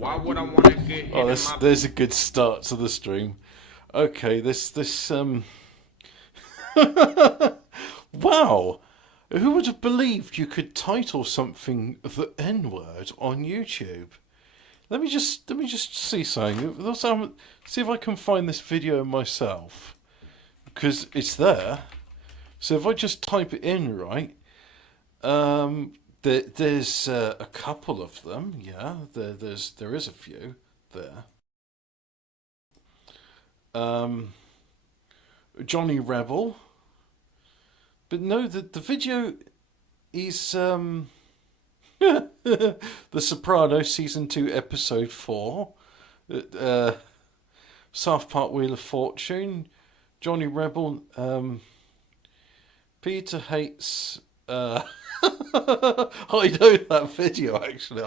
Why would I want to get hit Oh, in my... there's a good start to the stream. Okay, wow. Who would have believed you could title something the N word on YouTube? Let me just see something. See if I can find this video myself, because it's there. So if I just type it in, right, there's a couple of them. Yeah, there is a few there. Johnny Rebel, but no, the video is The Sopranos season 2 episode 4. South Park Wheel of Fortune. Johnny Rebel. Peter hates. I know that video actually.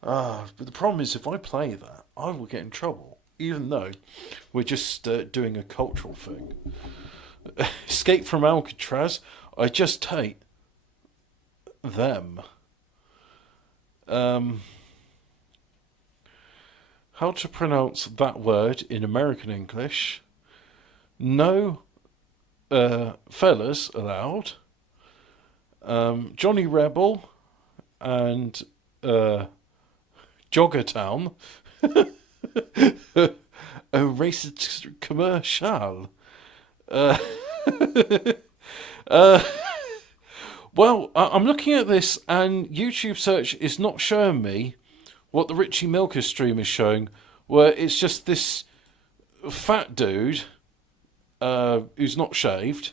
But the problem is, if I play that, I will get in trouble, even though we're just doing a cultural thing. Escape from Alcatraz. I just hate them. How to pronounce that word in American English? No fellas allowed. Johnny Rebel and Joggertown. A racist commercial. Well, I'm looking at this, and YouTube search is not showing me what the Richie Milker stream is showing, where it's just this fat dude who's not shaved,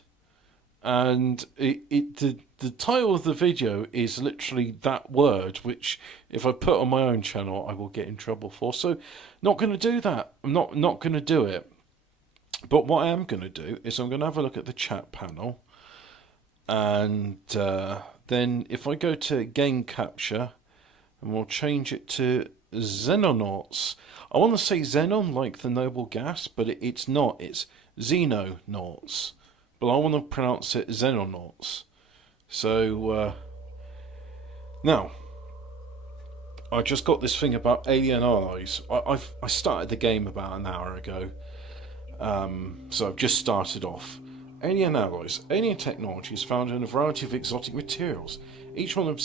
and the title of the video is literally that word, which if I put on my own channel, I will get in trouble for. So, not going to do that. I'm not going to do it. But what I am going to do is I'm going to have a look at the chat panel. And then if I go to game capture, and we'll change it to Xenonaughts. I want to say Xenon like the noble gas, but it's not. It's Xenonaughts. But I want to pronounce it Xenonaughts. So now, I just got this thing about alien allies. I started the game about an hour ago. So I've just started off. Alien alloys. Alien technology is found in a variety of exotic materials, each one of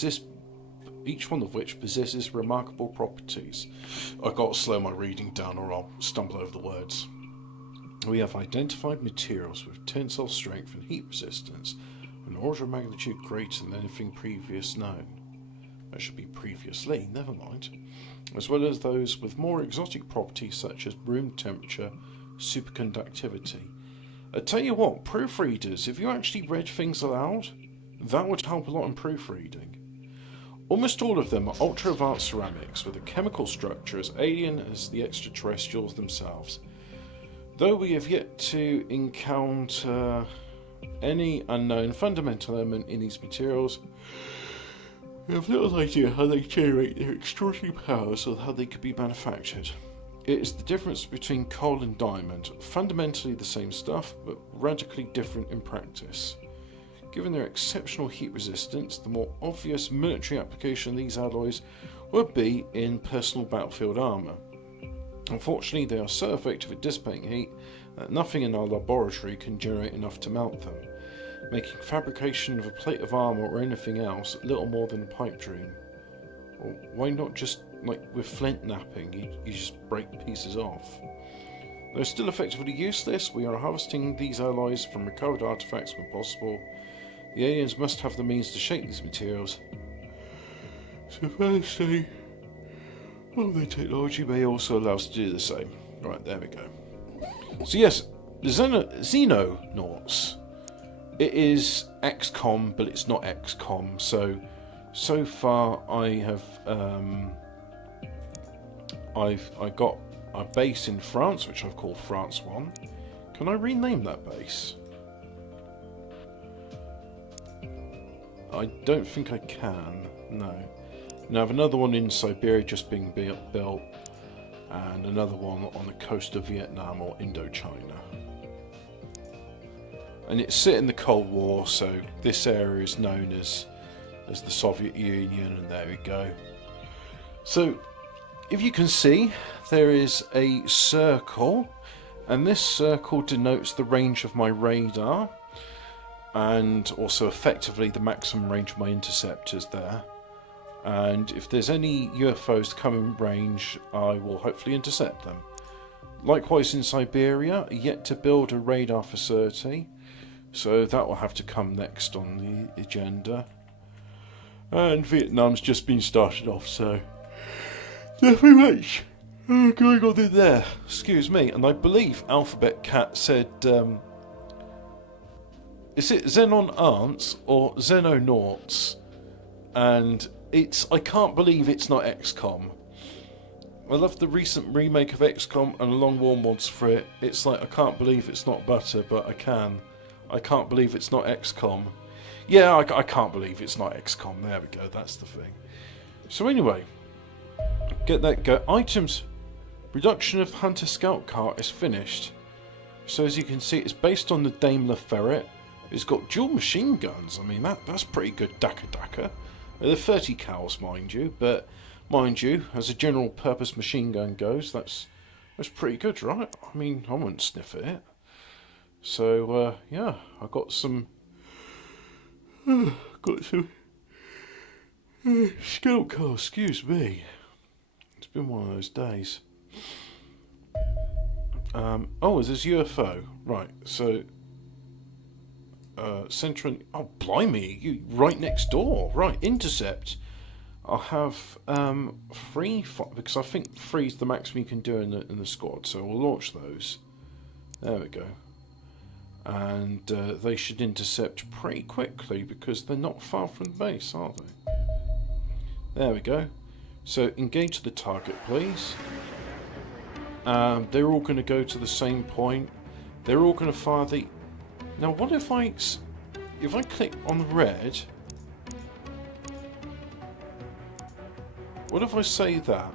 which possesses remarkable properties. I've got to slow my reading down or I'll stumble over the words. We have identified materials with tensile strength and heat resistance, an order of magnitude greater than anything previous known. That should be previously, never mind. As well as those with more exotic properties such as room temperature, superconductivity. I tell you what, proofreaders, if you actually read things aloud, that would help a lot in proofreading. Almost all of them are ultra-advanced ceramics with a chemical structure as alien as the extraterrestrials themselves. Though we have yet to encounter any unknown fundamental element in these materials, we have little idea how they generate their extraordinary powers or how they could be manufactured. It is the difference between coal and diamond, fundamentally the same stuff, but radically different in practice. Given their exceptional heat resistance, the more obvious military application of these alloys would be in personal battlefield armour. Unfortunately, they are so effective at dissipating heat that nothing in our laboratory can generate enough to melt them, making fabrication of a plate of armour or anything else little more than a pipe dream. Or why not just, like with flint knapping, you just break pieces off? Though still effectively useless, we are harvesting these alloys from recovered artifacts when possible. The aliens must have the means to shape these materials. So firstly, well, the technology may also allow us to do the same. Right, there we go. So yes, Xenonaughts. It is XCOM, but it's not XCOM. So far, I have I got a base in France, which I've called France 1. Can I rename that base? I don't think I can. No. Now I have another one in Siberia just being built, and another one on the coast of Vietnam or Indochina. And it's set in the Cold War, so this area is known as the Soviet Union, and there we go. So if you can see, there is a circle, and this circle denotes the range of my radar, and also effectively the maximum range of my interceptors there. And if there's any UFOs that come in range, I will hopefully intercept them. Likewise in Siberia, yet to build a radar facility, so that will have to come next on the agenda. And Vietnam's just been started off, so nothing much going on in there. Excuse me. And I believe Alphabet Cat said, is it Xenonaughts or Xenonaughts? And I can't believe it's not XCOM. I love the recent remake of XCOM and Long War mods for it. It's like, I can't believe it's not butter, but I can. I can't believe it's not XCOM. Yeah, I can't believe it's not XCOM. There we go, that's the thing. So anyway, get that go. Items. Reduction of Hunter Scout Car is finished. So as you can see, it's based on the Daimler Ferret. It's got dual machine guns. I mean, that's pretty good Daka. They're 30 cals, mind you, but mind you, as a general purpose machine gun goes, that's pretty good, right? I mean, I wouldn't sniff at it. So yeah, I got some scout car. Excuse me. It's been one of those days. Oh, there's UFO. Right, so Central. Oh, blimey, you right next door. Right, intercept. I'll have 3 because I think 3 is the maximum you can do in the squad. So we'll launch those. There we go. And they should intercept pretty quickly because they're not far from the base, are they? There we go. So engage the target, please. They're all going to go to the same point. They're all going to fire the... Now, what if I click on the red? What if I say that?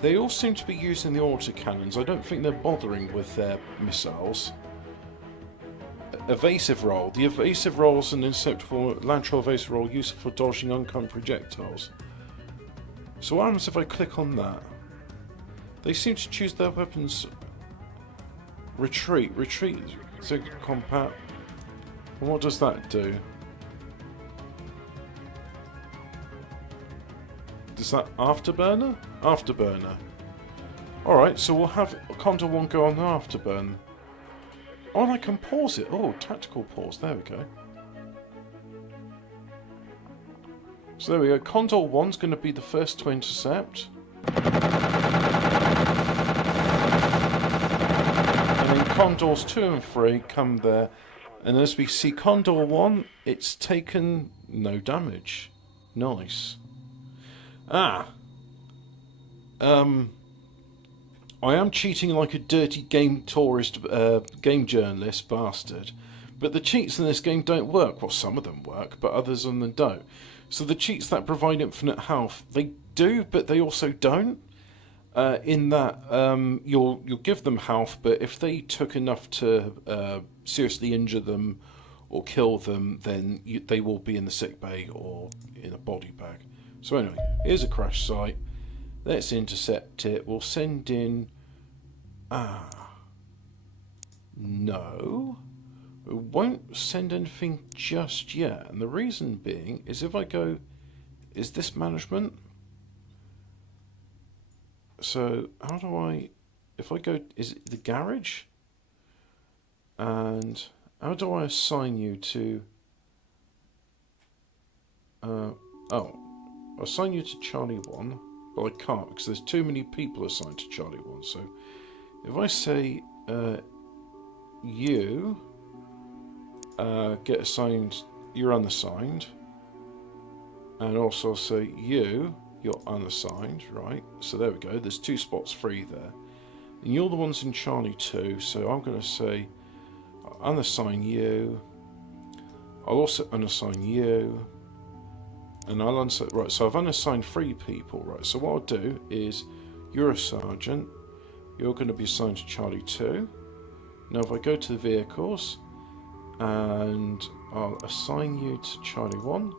They all seem to be using the autocannons. I don't think they're bothering with their missiles. Evasive roll. The evasive roll is an interceptable lateral evasive roll useful for dodging oncoming projectiles. So what happens if I click on that? They seem to choose their weapons. Retreat. So compact. And what does that do? Is that afterburner? Afterburner. Alright, so we'll have Condor 1 go on the afterburn. Oh, and I can pause it. Oh, tactical pause. There we go. So there we go. Condor 1's going to be the first to intercept. And then Condors 2 and 3 come there. And as we see Condor 1, it's taken no damage. Nice. I am cheating like a dirty game tourist, game journalist bastard. But the cheats in this game don't work. Well, some of them work, but others of them don't. So the cheats that provide infinite health, they do, but they also don't. In that you'll give them health, but if they took enough to seriously injure them or kill them, then they will be in the sick bay or in a body bag. So anyway, here's a crash site. Let's intercept it. We'll send in... No. We won't send anything just yet. And the reason being is if I go... Is this management? So, how do I... If I go... Is it the garage? And how do I assign you to... I'll assign you to Charlie 1. Well, I can't because there's too many people assigned to Charlie 1. So if I say you get assigned, you're unassigned, and also say you're unassigned, right? So there we go. There's 2 spots free there, and you're the ones in Charlie 2. So I'm going to say unassign you. I'll also unassign you. And I'll unsay, right, so I've unassigned 3 people, right, so what I'll do is, you're a sergeant, you're going to be assigned to Charlie 2, now if I go to the vehicles, and I'll assign you to Charlie 1,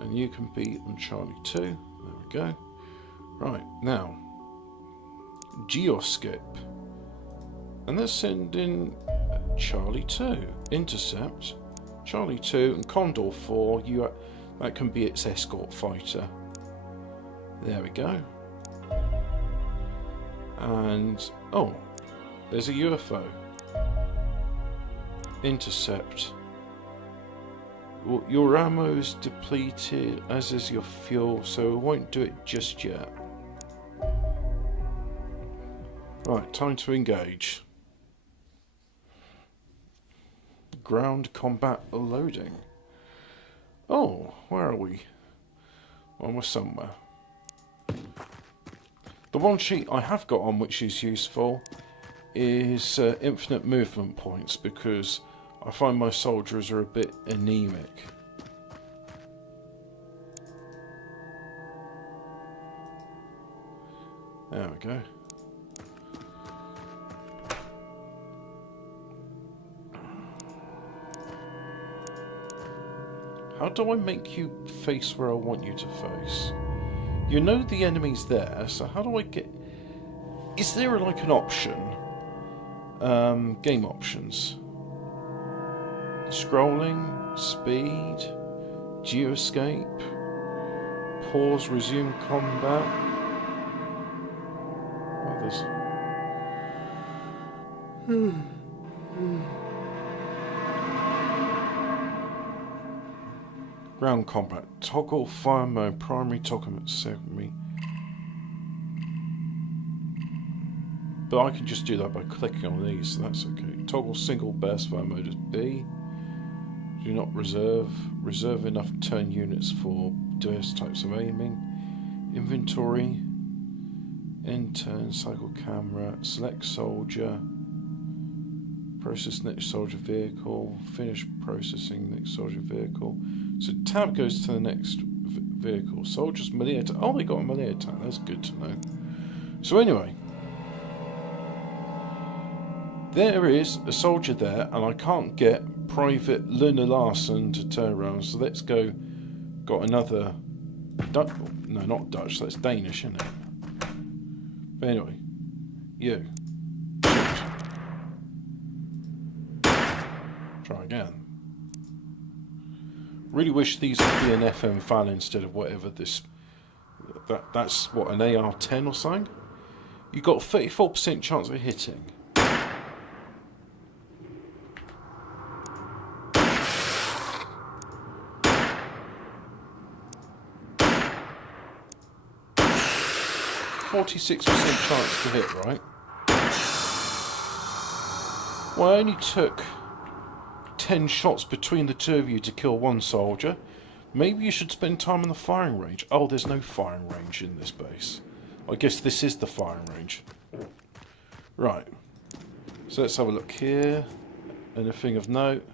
and you can be on Charlie 2, there we go, Right, now, Geoscape. And let's send in Charlie 2. Intercept. Charlie 2 and Condor 4, that can be its escort fighter. There we go. And, oh, there's a UFO. Intercept. Your ammo's depleted, as is your fuel, so we won't do it just yet. Right, time to engage. Ground combat loading. Oh, where are we? Well, we're somewhere. The one sheet I have got on which is useful is infinite movement points, because I find my soldiers are a bit anemic. There we go. How do I make you face where I want you to face? You know the enemy's there, so how do I get... Is there like an option? Game options. Scrolling, speed, geoscape, pause, resume combat. Others. Ground combat. Toggle fire mode. Primary, toggle secondary. But I can just do that by clicking on these, so that's okay. Toggle single burst fire mode as B. Do not reserve. Reserve enough turn units for diverse types of aiming. Inventory. End turn, cycle camera. Select soldier. Process next soldier vehicle. Finish processing next soldier vehicle. So tab goes to the next vehicle. Soldiers melee attack. Oh, they got a melee attack. That's good to know. So anyway, there is a soldier there, and I can't get Private Luna Larson to turn around. So let's go. Got another. No, not Dutch. That's Danish, isn't it? But anyway, you. Try again. Really wish these would be an FM fan instead of whatever this... That's what, an AR-10 or something? You've got a 34% chance of hitting. .46% chance to hit, right? Well, I only took 10 shots between the two of you to kill one soldier. Maybe you should spend time on the firing range. Oh, there's no firing range in this base. I guess this is the firing range. Right. So let's have a look here. Anything of note?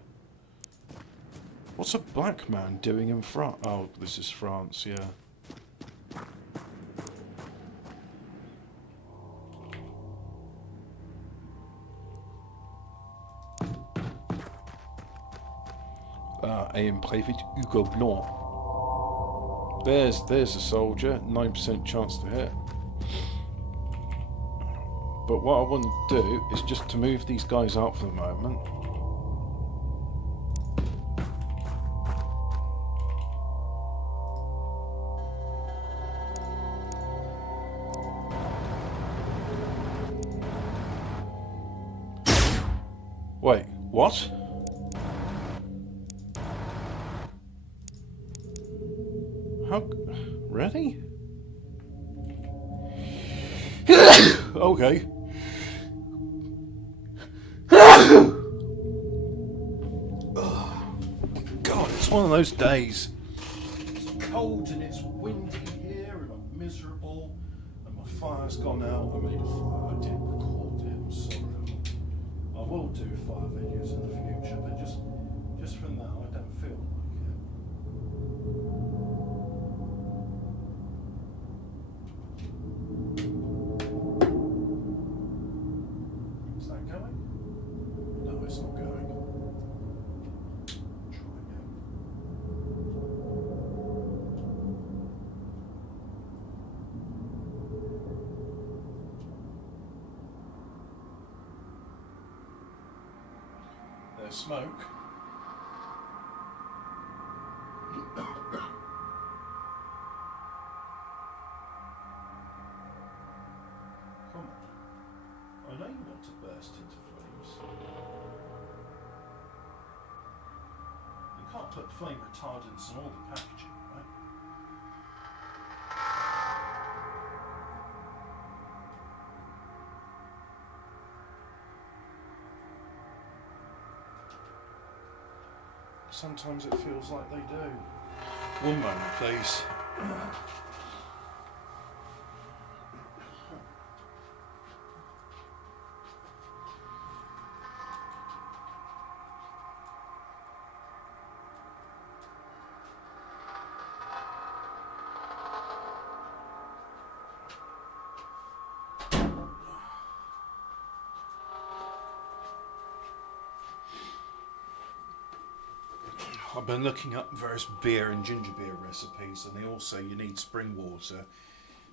What's a black man doing in France? Oh, this is France, yeah. Aim Private Hugo Blanc. There's a soldier, 9% chance to hit. But what I want to do is just to move these guys out for the moment. Wait, what? How? Ready? Okay. God, it's one of those days. It's cold and it's windy here and I'm miserable and my fire's gone out. I made a fire, I didn't record it, I'm sorry. I will do fire videos in the future, but just for now I don't feel like it. It's not going. Try again. there's smoke. Come on. I know you want to burst into flames. You can't put flame retardants in all the packaging, right? Sometimes it feels like they do. One moment, please. I've been looking up various beer and ginger beer recipes, and they all say you need spring water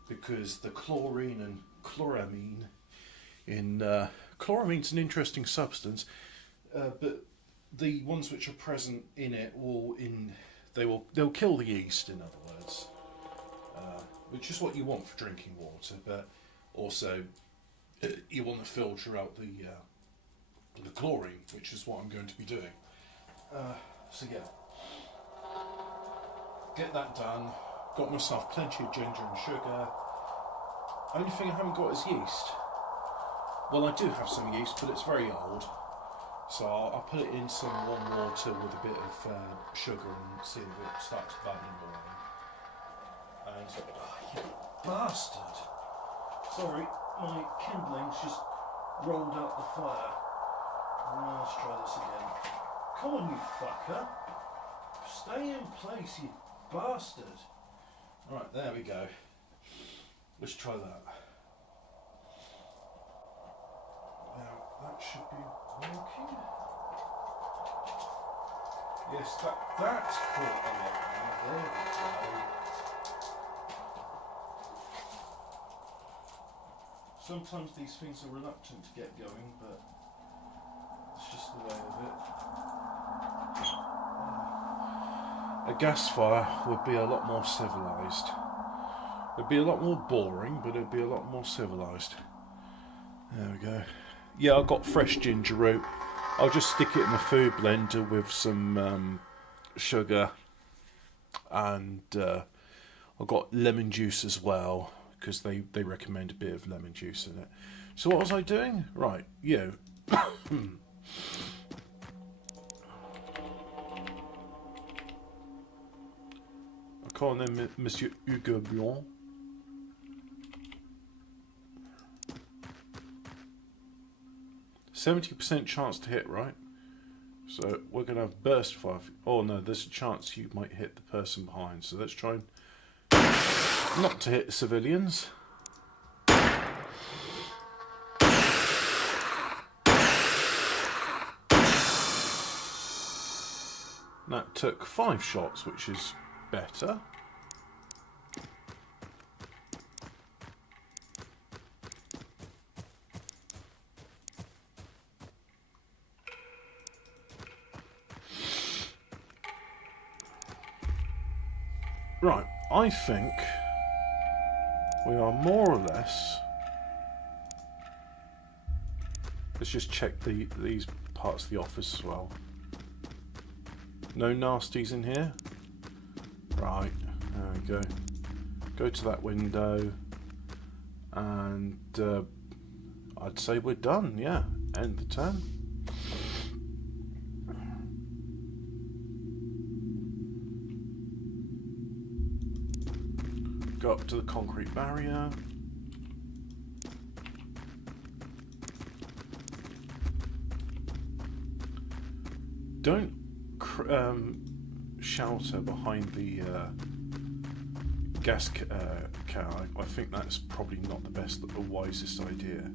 because the chlorine and chloramine in chloramine's an interesting substance, but the ones which are present in it they'll kill the yeast. In other words, which is what you want for drinking water, but also you want to filter out the chlorine, which is what I'm going to be doing. So yeah, get that done. Got myself plenty of ginger and sugar. Only thing I haven't got is yeast. Well, I do have some yeast, but it's very old. So I'll put it in some warm water with a bit of sugar and see if it starts bubbling away. And you bastard! Sorry, my kindling's just rolled out the fire. Let's try this again. Come on, you fucker! Stay in place, you bastard! Right, there we go. Let's try that. Now, that should be working. Yes, that's caught a lot now. There we go. Sometimes these things are reluctant to get going, but it's just the way of it. A gas fire would be a lot more civilised. It'd be a lot more boring, but it'd be a lot more civilised. There we go. Yeah, I've got fresh ginger root. I'll just stick it in the food blender with some sugar, and I've got lemon juice as well, because they recommend a bit of lemon juice in it. So what was I doing? Right, you. I call him Monsieur Hugo Blanc. %70 chance to hit, right? So we're going to have burst fire. Oh no, there's a chance you might hit the person behind. So let's try and not to hit civilians. That took 5 shots, which is better. Right, I think we are more or less. Let's just check these parts of the office as well. No nasties in here. Right, there we go. Go to that window, and I'd say we're done. Yeah, end the turn. Go up to the concrete barrier. Don't shelter behind the gas can. I think that's probably not the best, the wisest idea.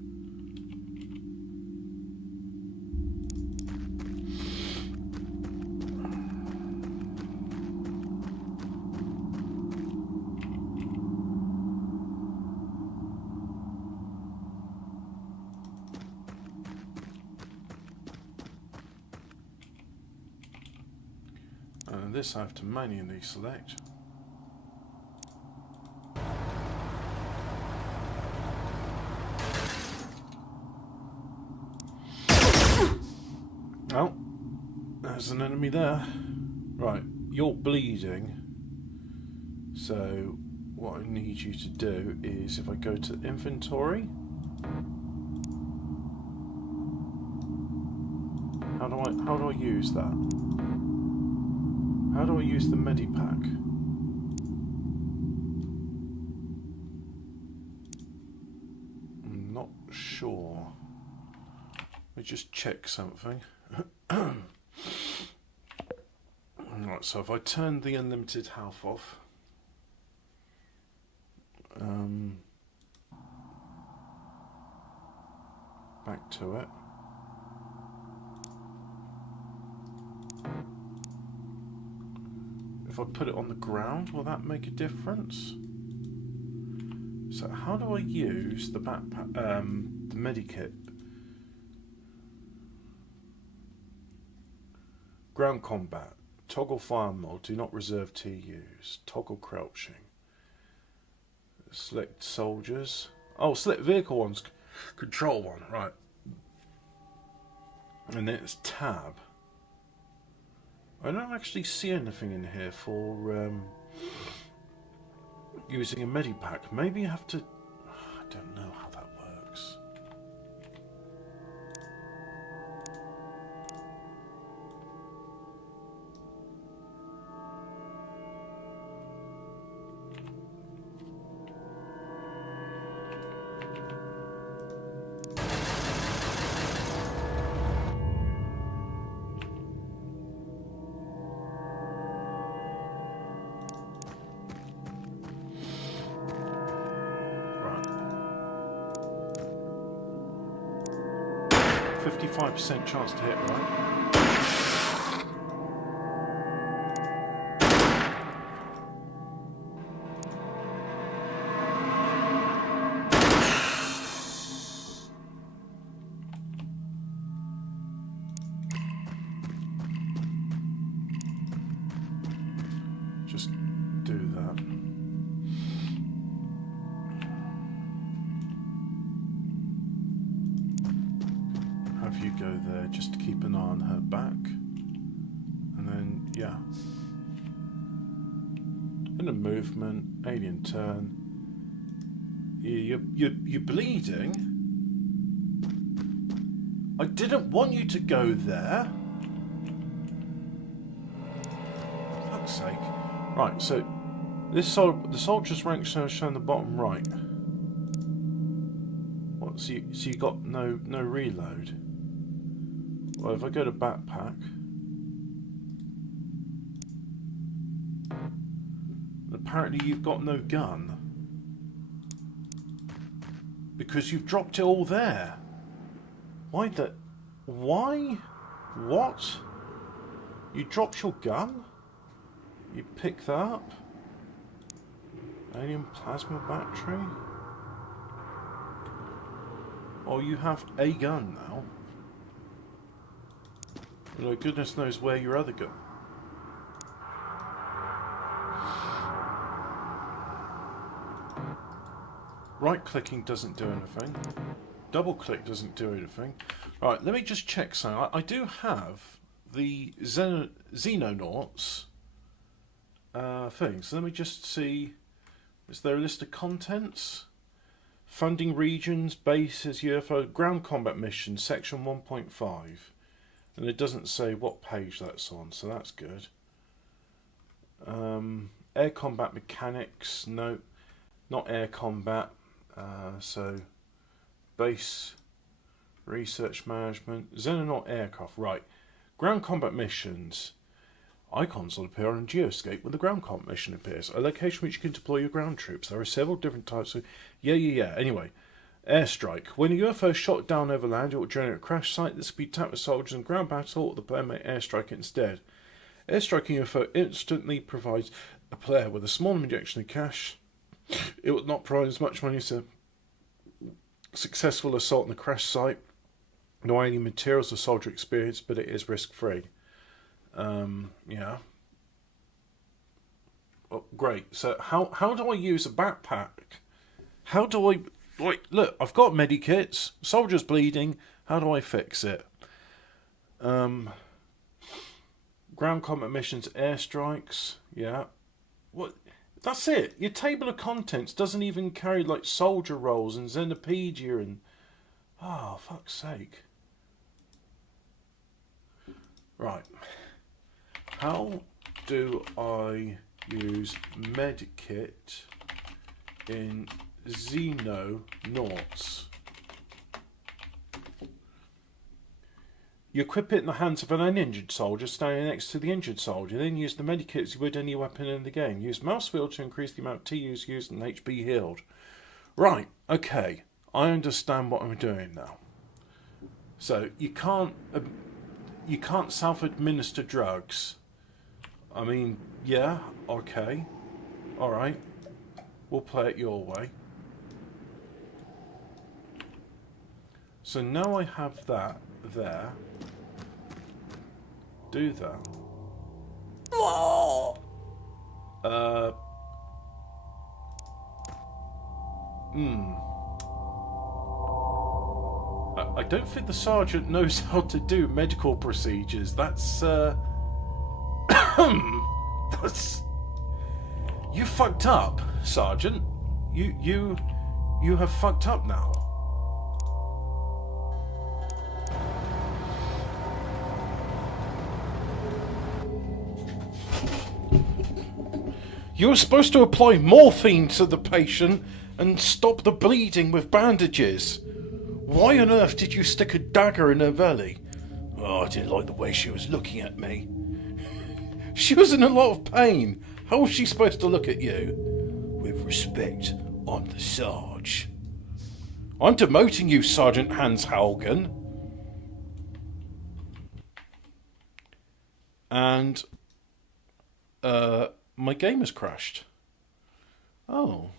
And this I have to manually select. Oh, there's an enemy there. Right, you're bleeding. So what I need you to do is, if I go to inventory, how do I use that? How do I use the medipack? I'm not sure. Let me just check something. Right, so if I turn the unlimited health off, back to it. If I put it on the ground, will that make a difference? So how do I use the backpack, the medikit? Ground combat. Toggle fire mode. Do not reserve TUs. Toggle crouching. Select soldiers. Oh, select vehicle ones. Control one. Right. And then it's tab. I don't actually see anything in here for using a medipack. Maybe you have to... I don't know how that works. Right. 55% chance to hit, right? Just do that. Have you go there just to keep an eye on her back. And then, yeah. In a movement, alien turn. You're bleeding? I didn't want you to go there. For fuck's sake. Right, so this the soldier's rank shown on the bottom right. What? So you got no reload. Well, if I go to backpack, apparently you've got no gun because you've dropped it all there. Why the? Why? What? You dropped your gun? You pick that up? Alien plasma battery? Oh, you have a gun now. Well, goodness knows where your other gun. Right clicking doesn't do anything. Double click doesn't do anything. Right, let me just check something. I do have the Xenonaughts thing. So let me just see. Is there a list of contents? Funding regions, bases, UFO, ground combat missions, section 1.5. And it doesn't say what page that's on, so that's good. Air combat mechanics, no, not air combat. So base research management, Xenonaut aircraft, right. Ground combat missions. Icons will appear on a geoscape when the ground combat mission appears. A location which you can deploy your ground troops. There are several different types of... Yeah. Anyway, airstrike. When a UFO is shot down over land, it will generate a crash site. This can be tapped with soldiers in ground battle, or the player may airstrike it instead. Airstriking UFO instantly provides a player with a small injection of cash. It will not provide as much money as a successful assault on the crash site, nor any materials or soldier experience, but it is risk-free. Yeah. Oh, great. So how do I use a backpack? How do I... Like, look, I've got medikits. Soldier's bleeding. How do I fix it? Ground combat missions, airstrikes. Yeah. What? That's it. Your table of contents doesn't even carry, like, soldier roles and Xenopedia and... Oh, fuck's sake. Right. How do I use medkit in Xenonaughts? You equip it in the hands of an uninjured soldier standing next to the injured soldier. Then use the medikit as you would any weapon in the game. Use mouse wheel to increase the amount of TUs used and HP healed. Right, okay. I understand what I'm doing now. So you can't self-administer drugs. I mean, yeah, okay, all right. We'll play it your way. So now I have that there. Do that. I don't think the sergeant knows how to do medical procedures. That's that's... You fucked up, Sergeant. You have fucked up now. You were supposed to apply morphine to the patient and stop the bleeding with bandages. Why on earth did you stick a dagger in her belly? Oh, I didn't like the way she was looking at me. She was in a lot of pain. How was she supposed to look at you? With respect, I'm the Sarge. I'm demoting you, Sergeant Hans Haugen. And, my game has crashed. Oh.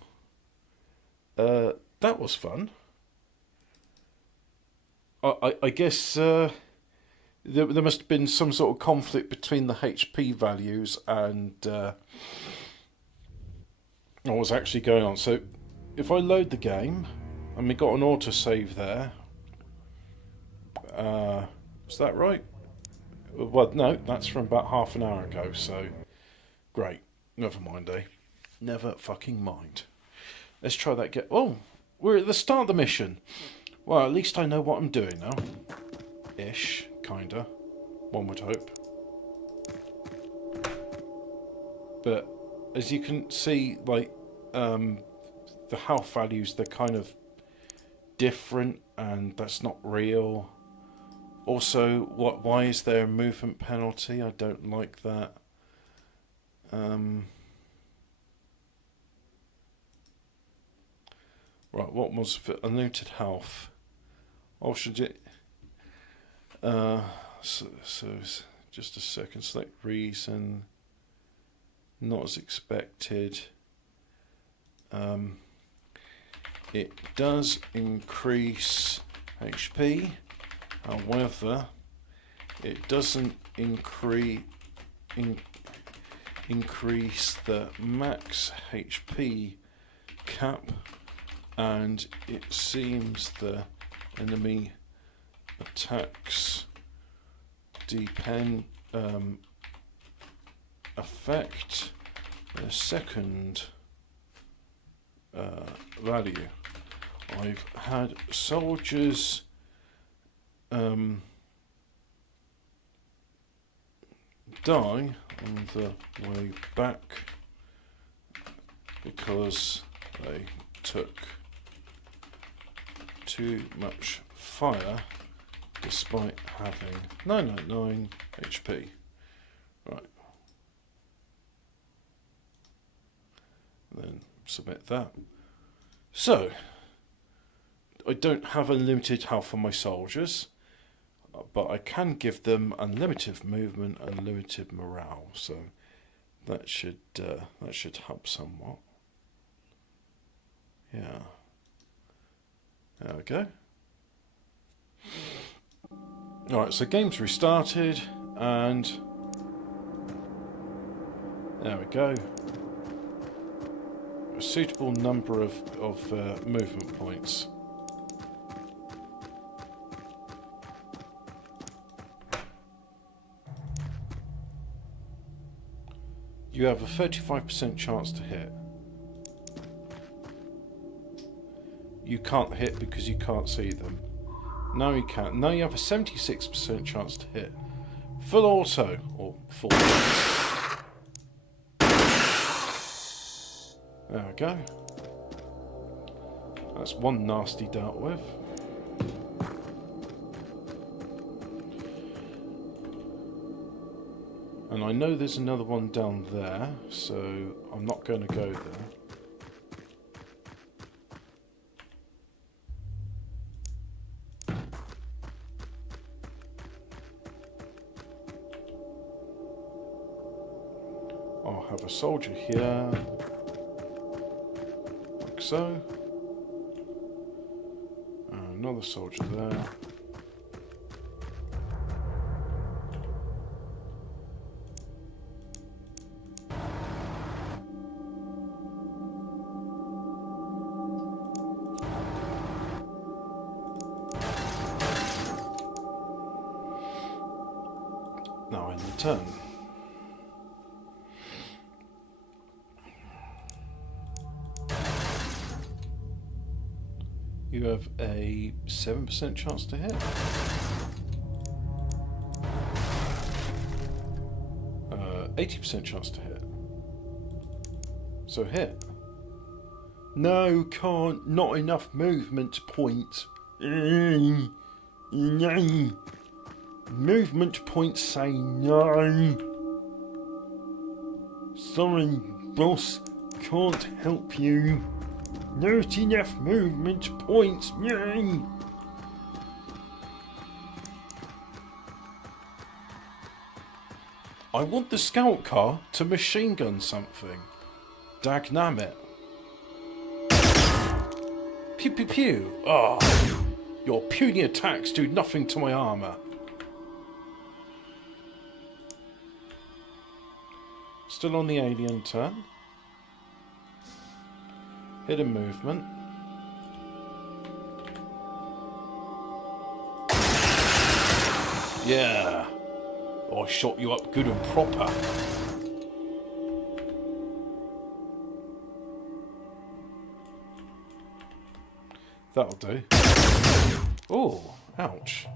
That was fun. I guess there must have been some sort of conflict between the HP values and what was actually going on. So if I load the game, and we got an autosave there. Is that right? Well, no, that's from about half an hour ago, so great. Never mind, eh? Never fucking mind. Let's try that again. Oh, we're at the start of the mission. Well, at least I know what I'm doing now. Ish, kinda. One would hope. But as you can see, like, the health values, they're kind of different, and that's not real. Also, why is there a movement penalty? I don't like that. Right, what was for unlimited health? Oh, should it? So just a second. Select reason. Not as expected. It does increase HP. However, it doesn't increase the max HP cap, and it seems the enemy attacks depend affect the second value. I've had soldiers die on the way back because they took too much fire despite having 999 HP. Right. Then submit that. So, I don't have unlimited health on my soldiers, but I can give them unlimited movement and unlimited morale, so that should help somewhat. Yeah. There we go. Alright, so game's restarted, and there we go. suitable number of movement points. You have a 35% chance to hit. You can't hit because you can't see them. Now you can. Now you have a 76% chance to hit. Full auto, or full. There we go. That's one nasty dealt with. And I know there's another one down there, so I'm not going to go there. I'll have a soldier here, like so. Another soldier there. Now in the turn. You have a 7% chance to hit. 80% chance to hit. So hit. No, can't. Not enough movement points. Movement points say no. Sorry, boss. Can't help you. Not enough movement points. Yay! I want the scout car to machine gun something. Dagnammit. Pew pew pew. Ah, oh, your puny attacks do nothing to my armour. Still on the alien turn. Hidden movement. Yeah. I shot you up good and proper. That'll do. Oh, ouch.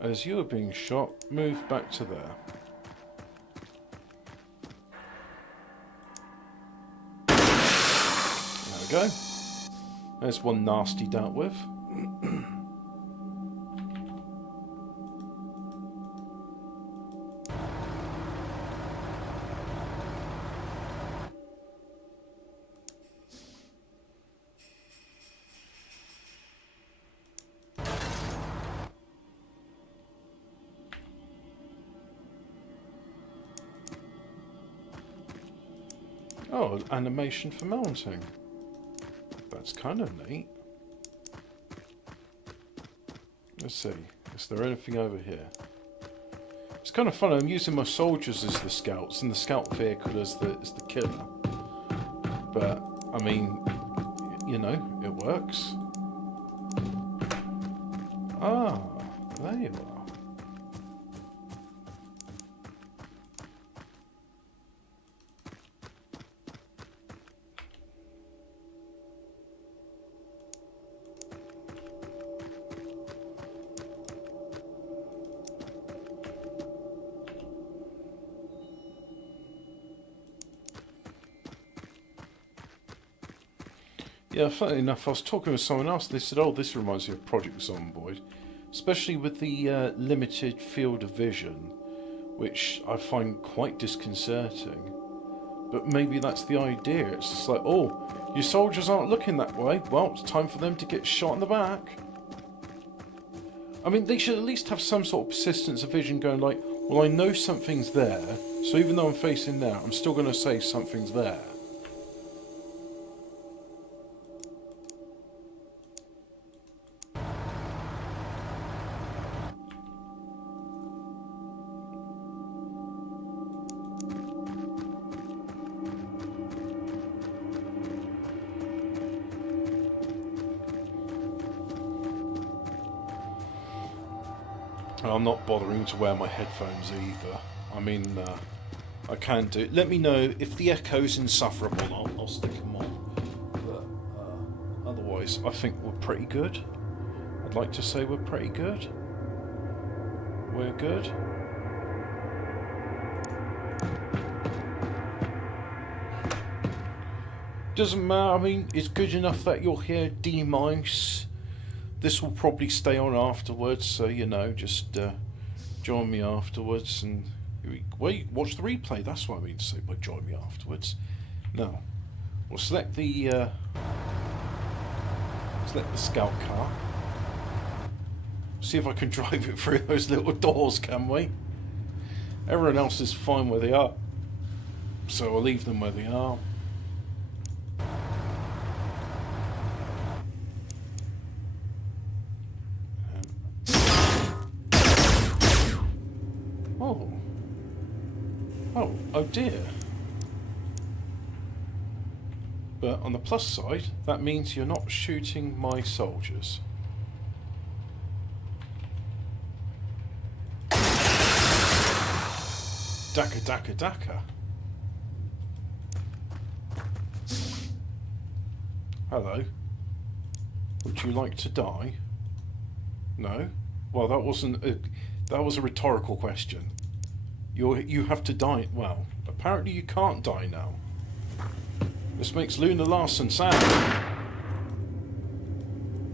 As you are being shot, move back to there. There we go. There's one nasty dealt with. Oh, animation for mounting. That's kind of neat. Let's see. Is there anything over here? It's kind of fun. I'm using my soldiers as the scouts and the scout vehicle as the killer. But I mean, you know, it works. Ah, there you are. Yeah, funny enough, I was talking with someone else. They said, "Oh, this reminds me of Project Zomboid, especially with the limited field of vision, which I find quite disconcerting. But maybe that's the idea. It's just like, oh, your soldiers aren't looking that way. Well, it's time for them to get shot in the back." I mean, they should at least have some sort of persistence of vision, going like, "Well, I know something's there, so even though I'm facing there, I'm still going to say something's there." And I'm not bothering to wear my headphones either. I mean, I can do. Let me know if the echo's insufferable. I'll stick them on. But otherwise, I think we're pretty good. I'd like to say we're pretty good. We're good. Doesn't matter. I mean, it's good enough that you're here, D-Mice. This will probably stay on afterwards, so you know, just join me afterwards and wait, watch the replay. That's what I mean to say by join me afterwards. Now, we'll select the scout car. See if I can drive it through those little doors, can we? Everyone else is fine where they are, so I'll leave them where they are. Oh dear. But on the plus side, that means you're not shooting my soldiers. Daka daka daka. Hello. Would you like to die? No? Well, that wasn't that was a rhetorical question. You have to die. Well, apparently you can't die now. This makes Luna Larson sad.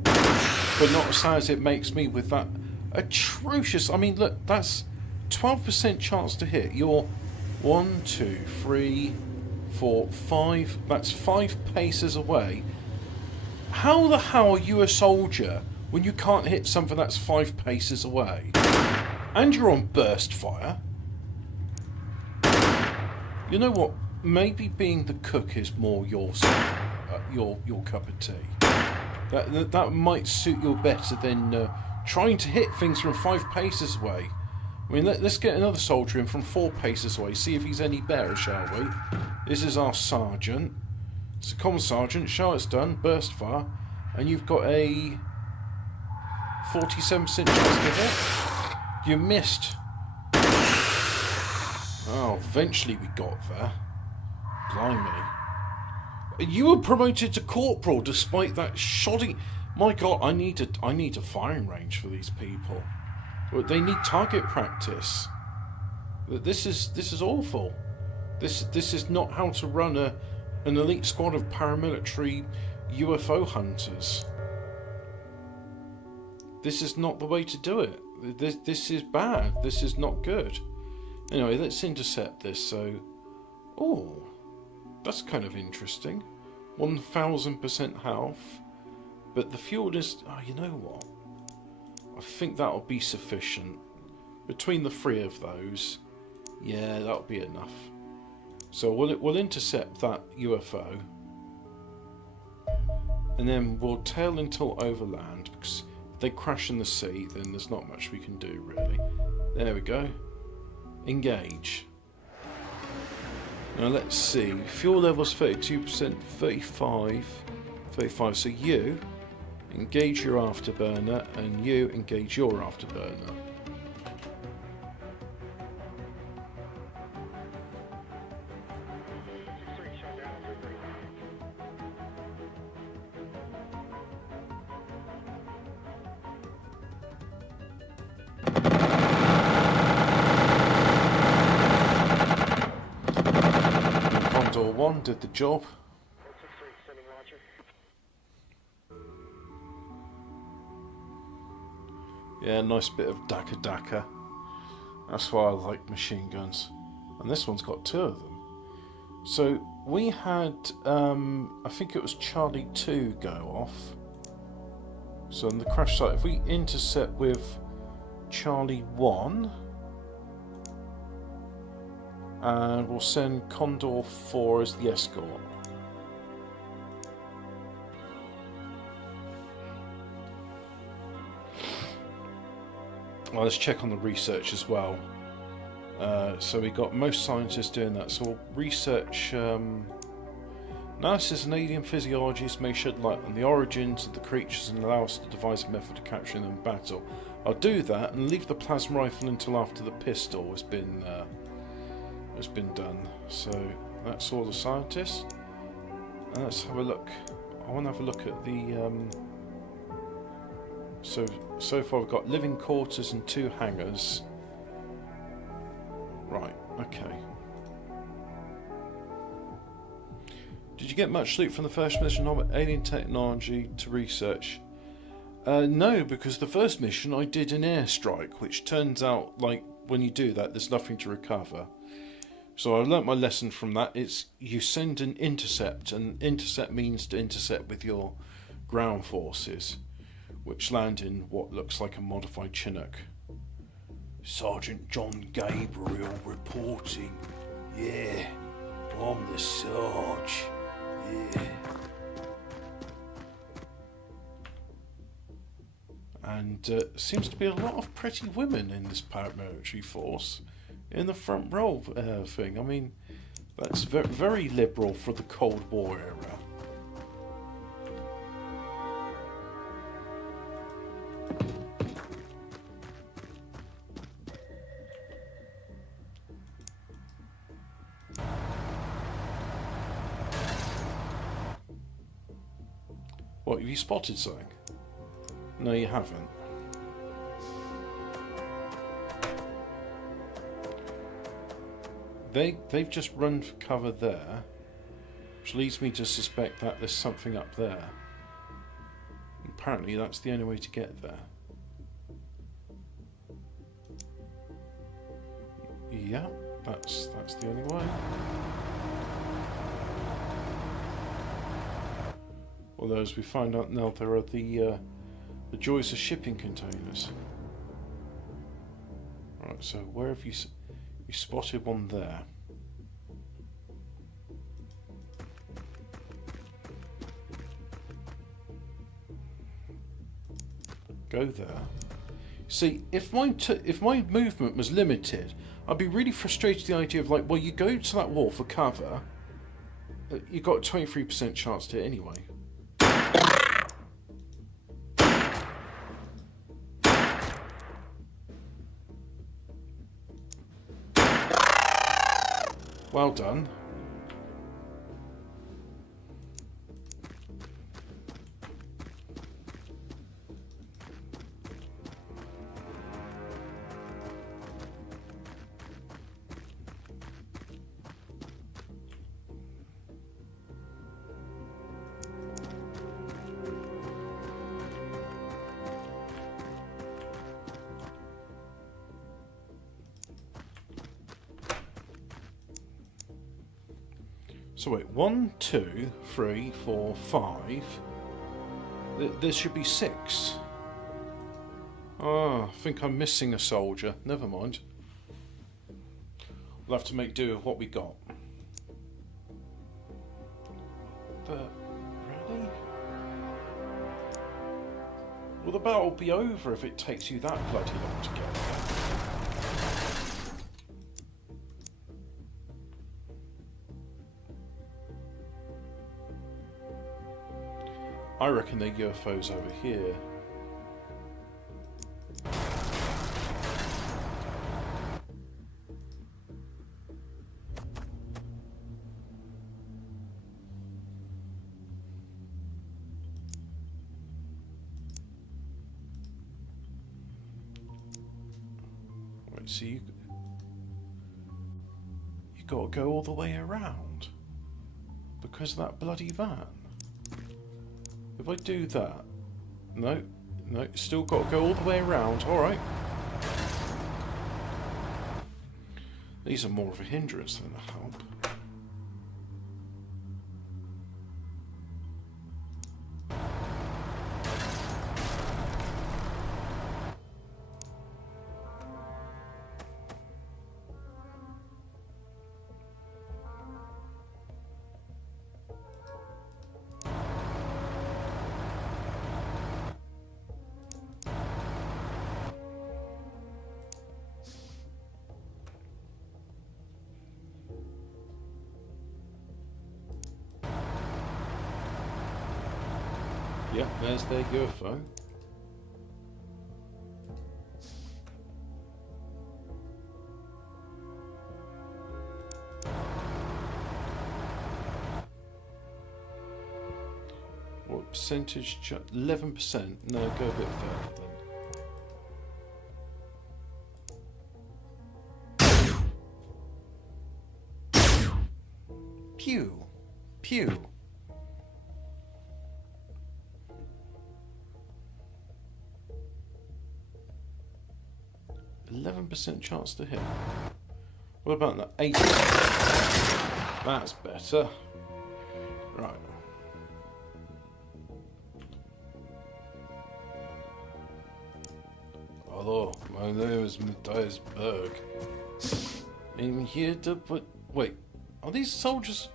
But not as sad as it makes me with that atrocious... I mean, look, that's 12% chance to hit. You're 1, 2, 3, 4, 5... That's 5 paces away. How the hell are you a soldier when you can't hit something that's 5 paces away? And you're on burst fire. You know what? Maybe being the cook is more your cup of tea. That might suit you better than trying to hit things from 5 paces away. I mean, let's get another soldier in from 4 paces away. See if he's any better, shall we? This is our sergeant. It's a common sergeant. Show it's done. Burst fire, and you've got a 47% chance to hit. You missed. Oh, eventually we got there. Blimey. You were promoted to corporal despite that shoddy... My God, I need a firing range for these people. They need target practice. This is awful. This is not how to run an elite squad of paramilitary UFO hunters. This is not the way to do it. This is bad. This is not good. Anyway, let's intercept this. So, oh, that's kind of interesting. 1000% health, but the fuel is... Oh, you know what? I think that'll be sufficient. Between the 3 of those, yeah, that'll be enough. So we'll intercept that UFO, and then we'll tail until overland, because if they crash in the sea, then there's not much we can do, really. There we go. Engage. Now let's see. Fuel level's 32%, 35. So you engage your afterburner, and you engage your afterburner. Did the job. Yeah, nice bit of Daka Daka. That's why I like machine guns. And this one's got 2 of them. So we had, I think it was Charlie 2 go off. So on the crash site, if we intercept with Charlie 1, and we'll send Condor 4 as the escort. Well, let's check on the research as well. So we got most scientists doing that. So we'll research analysis and alien physiologists may shed light on the origins of the creatures and allow us to devise a method of capturing them in battle. I'll do that and leave the plasma rifle until after the pistol has been done. So that's all the scientists. And let's have a look. I want to have a look at the. So far we've got living quarters and 2 hangars. Right. Okay. Did you get much loot from the first mission on alien technology to research? No, because the first mission I did an airstrike, which turns out, like, when you do that, there's nothing to recover. So I learnt my lesson from that. It's you send an intercept, and intercept means to intercept with your ground forces, which land in what looks like a modified Chinook. Sergeant John Gabriel reporting. Yeah, I'm the Sarge. Yeah. And seems to be a lot of pretty women in this paramilitary force in the front row thing. I mean, that's very liberal for the Cold War era. What, have you spotted something? No, you haven't. They've just run for cover there, which leads me to suspect that there's something up there. Apparently that's the only way to get there. Yeah, that's the only way. Although, as we find out now, there are the joys of shipping containers. Right, so where have you spotted one there? Go there. See, if my movement was limited, I'd be really frustrated with the idea of, like, well, you go to that wall for cover, you've got a 23% chance to hit anyway. Well done. So wait, 1, 2, 3, 4, 5. There should be 6. Ah, I think I'm missing a soldier. Never mind. We'll have to make do with what we got. But, really? Will the battle be over if it takes you that bloody long to get there? I reckon they're UFOs over here. Right, so you got to go all the way around because of that bloody van. If I do that, no, still got to go all the way around. All right. These are more of a hindrance than a help. Yeah, there's their UFO. percentage? 11%. No, go a bit further then. Pew! Pew! 11% chance to hit. What about that? 80%. That's better. Right. Hello, my name is Matthias Berg. I'm here to put... Wait, are these soldiers...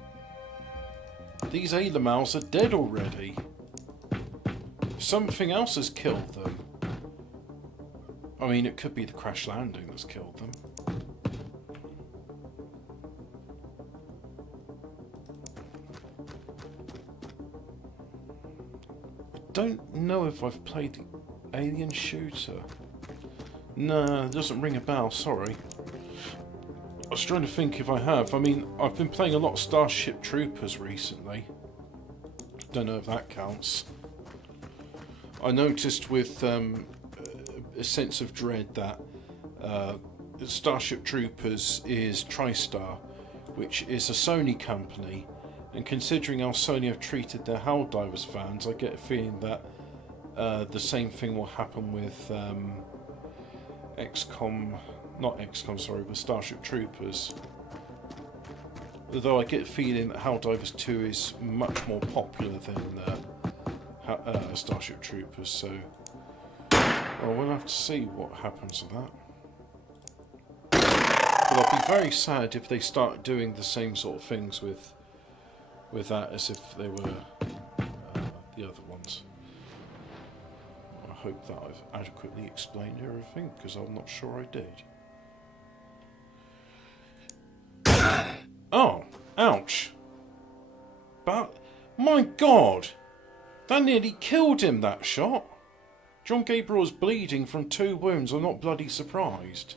These Xenonaughts are dead already. Something else has killed them. I mean, it could be the crash landing that's killed them. I don't know if I've played the Alien Shooter. No, it doesn't ring a bell, sorry. I was trying to think if I have. I mean, I've been playing a lot of Starship Troopers recently. Don't know if that counts. I noticed with a sense of dread that Starship Troopers is TriStar, which is a Sony company, and considering how Sony have treated their Helldivers fans, I get a feeling that the same thing will happen with with Starship Troopers. Although I get a feeling that Helldivers 2 is much more popular than Starship Troopers, so well, we'll have to see what happens with that. But I'll be very sad if they start doing the same sort of things with that as if they were the other ones. I hope that I've adequately explained everything, because I'm not sure I did. Oh, ouch. But, my God, that nearly killed him, that shot. John Gabriel's bleeding from 2 wounds. I'm not bloody surprised.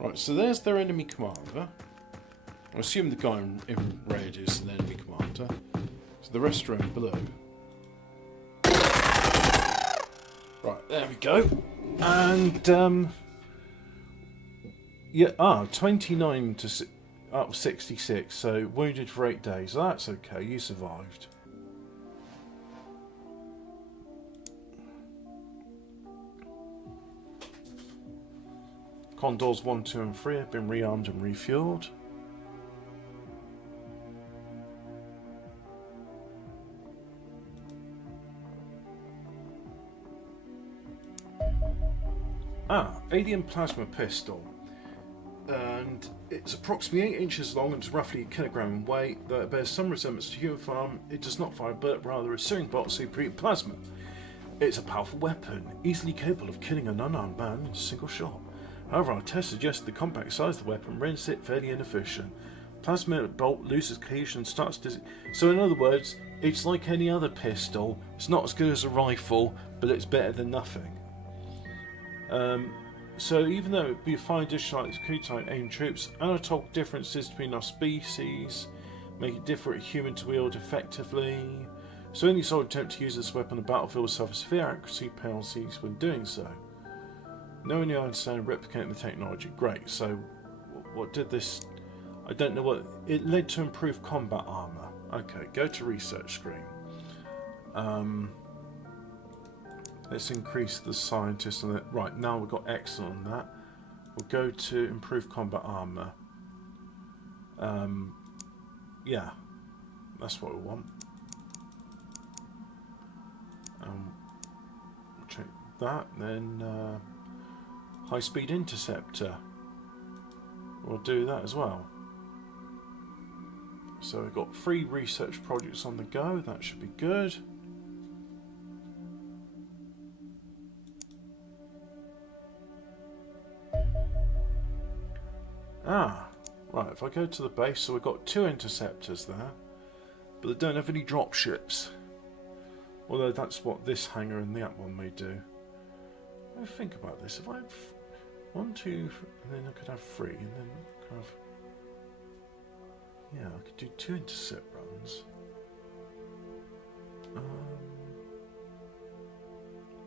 Right, so there's their enemy commander. I assume the guy in red is the enemy commander. So the rest are in blue. Right, there we go. And, 29 to 66, so wounded for 8 days. That's okay, you survived. Condors 1, 2 and 3 have been rearmed and refueled. Alien plasma pistol. And it's approximately 8 inches long and is roughly a kilogram in weight. Though it bears some resemblance to a human firearm, it does not fire a bullet, rather a searing bolt of superheated plasma. It's a powerful weapon, easily capable of killing an unarmed man in a single shot. However, our test suggests the compact size of the weapon renders it fairly inefficient. Plasma bolt loses cohesion and starts to... So in other words, it's like any other pistol. It's not as good as a rifle, but it's better than nothing. So even though it would be a fine addition like Kutai AIM troops, anatomical differences between our species make it difficult for a human to wield effectively. So any solid attempt to use this weapon on the battlefield will suffer severe accuracy penalties when doing so. Knowing the understanding and replicating the technology. Great, so what did this... I don't know what... It led to improved combat armour. Okay, go to research screen. Let's increase the scientist on it. Right, now we've got excellent on that. We'll go to improve combat armour. Yeah, that's what we want. We'll check that, then high speed interceptor. We'll do that as well. So we've got 3 research projects on the go, that should be good. Right, if I go to the base, so we've got 2 interceptors there, but they don't have any drop ships. Although that's what this hangar and that one may do. Let me think about this. If I had 1, 2, and then I could have 3, and then kind of... Yeah, I could do 2 intercept runs.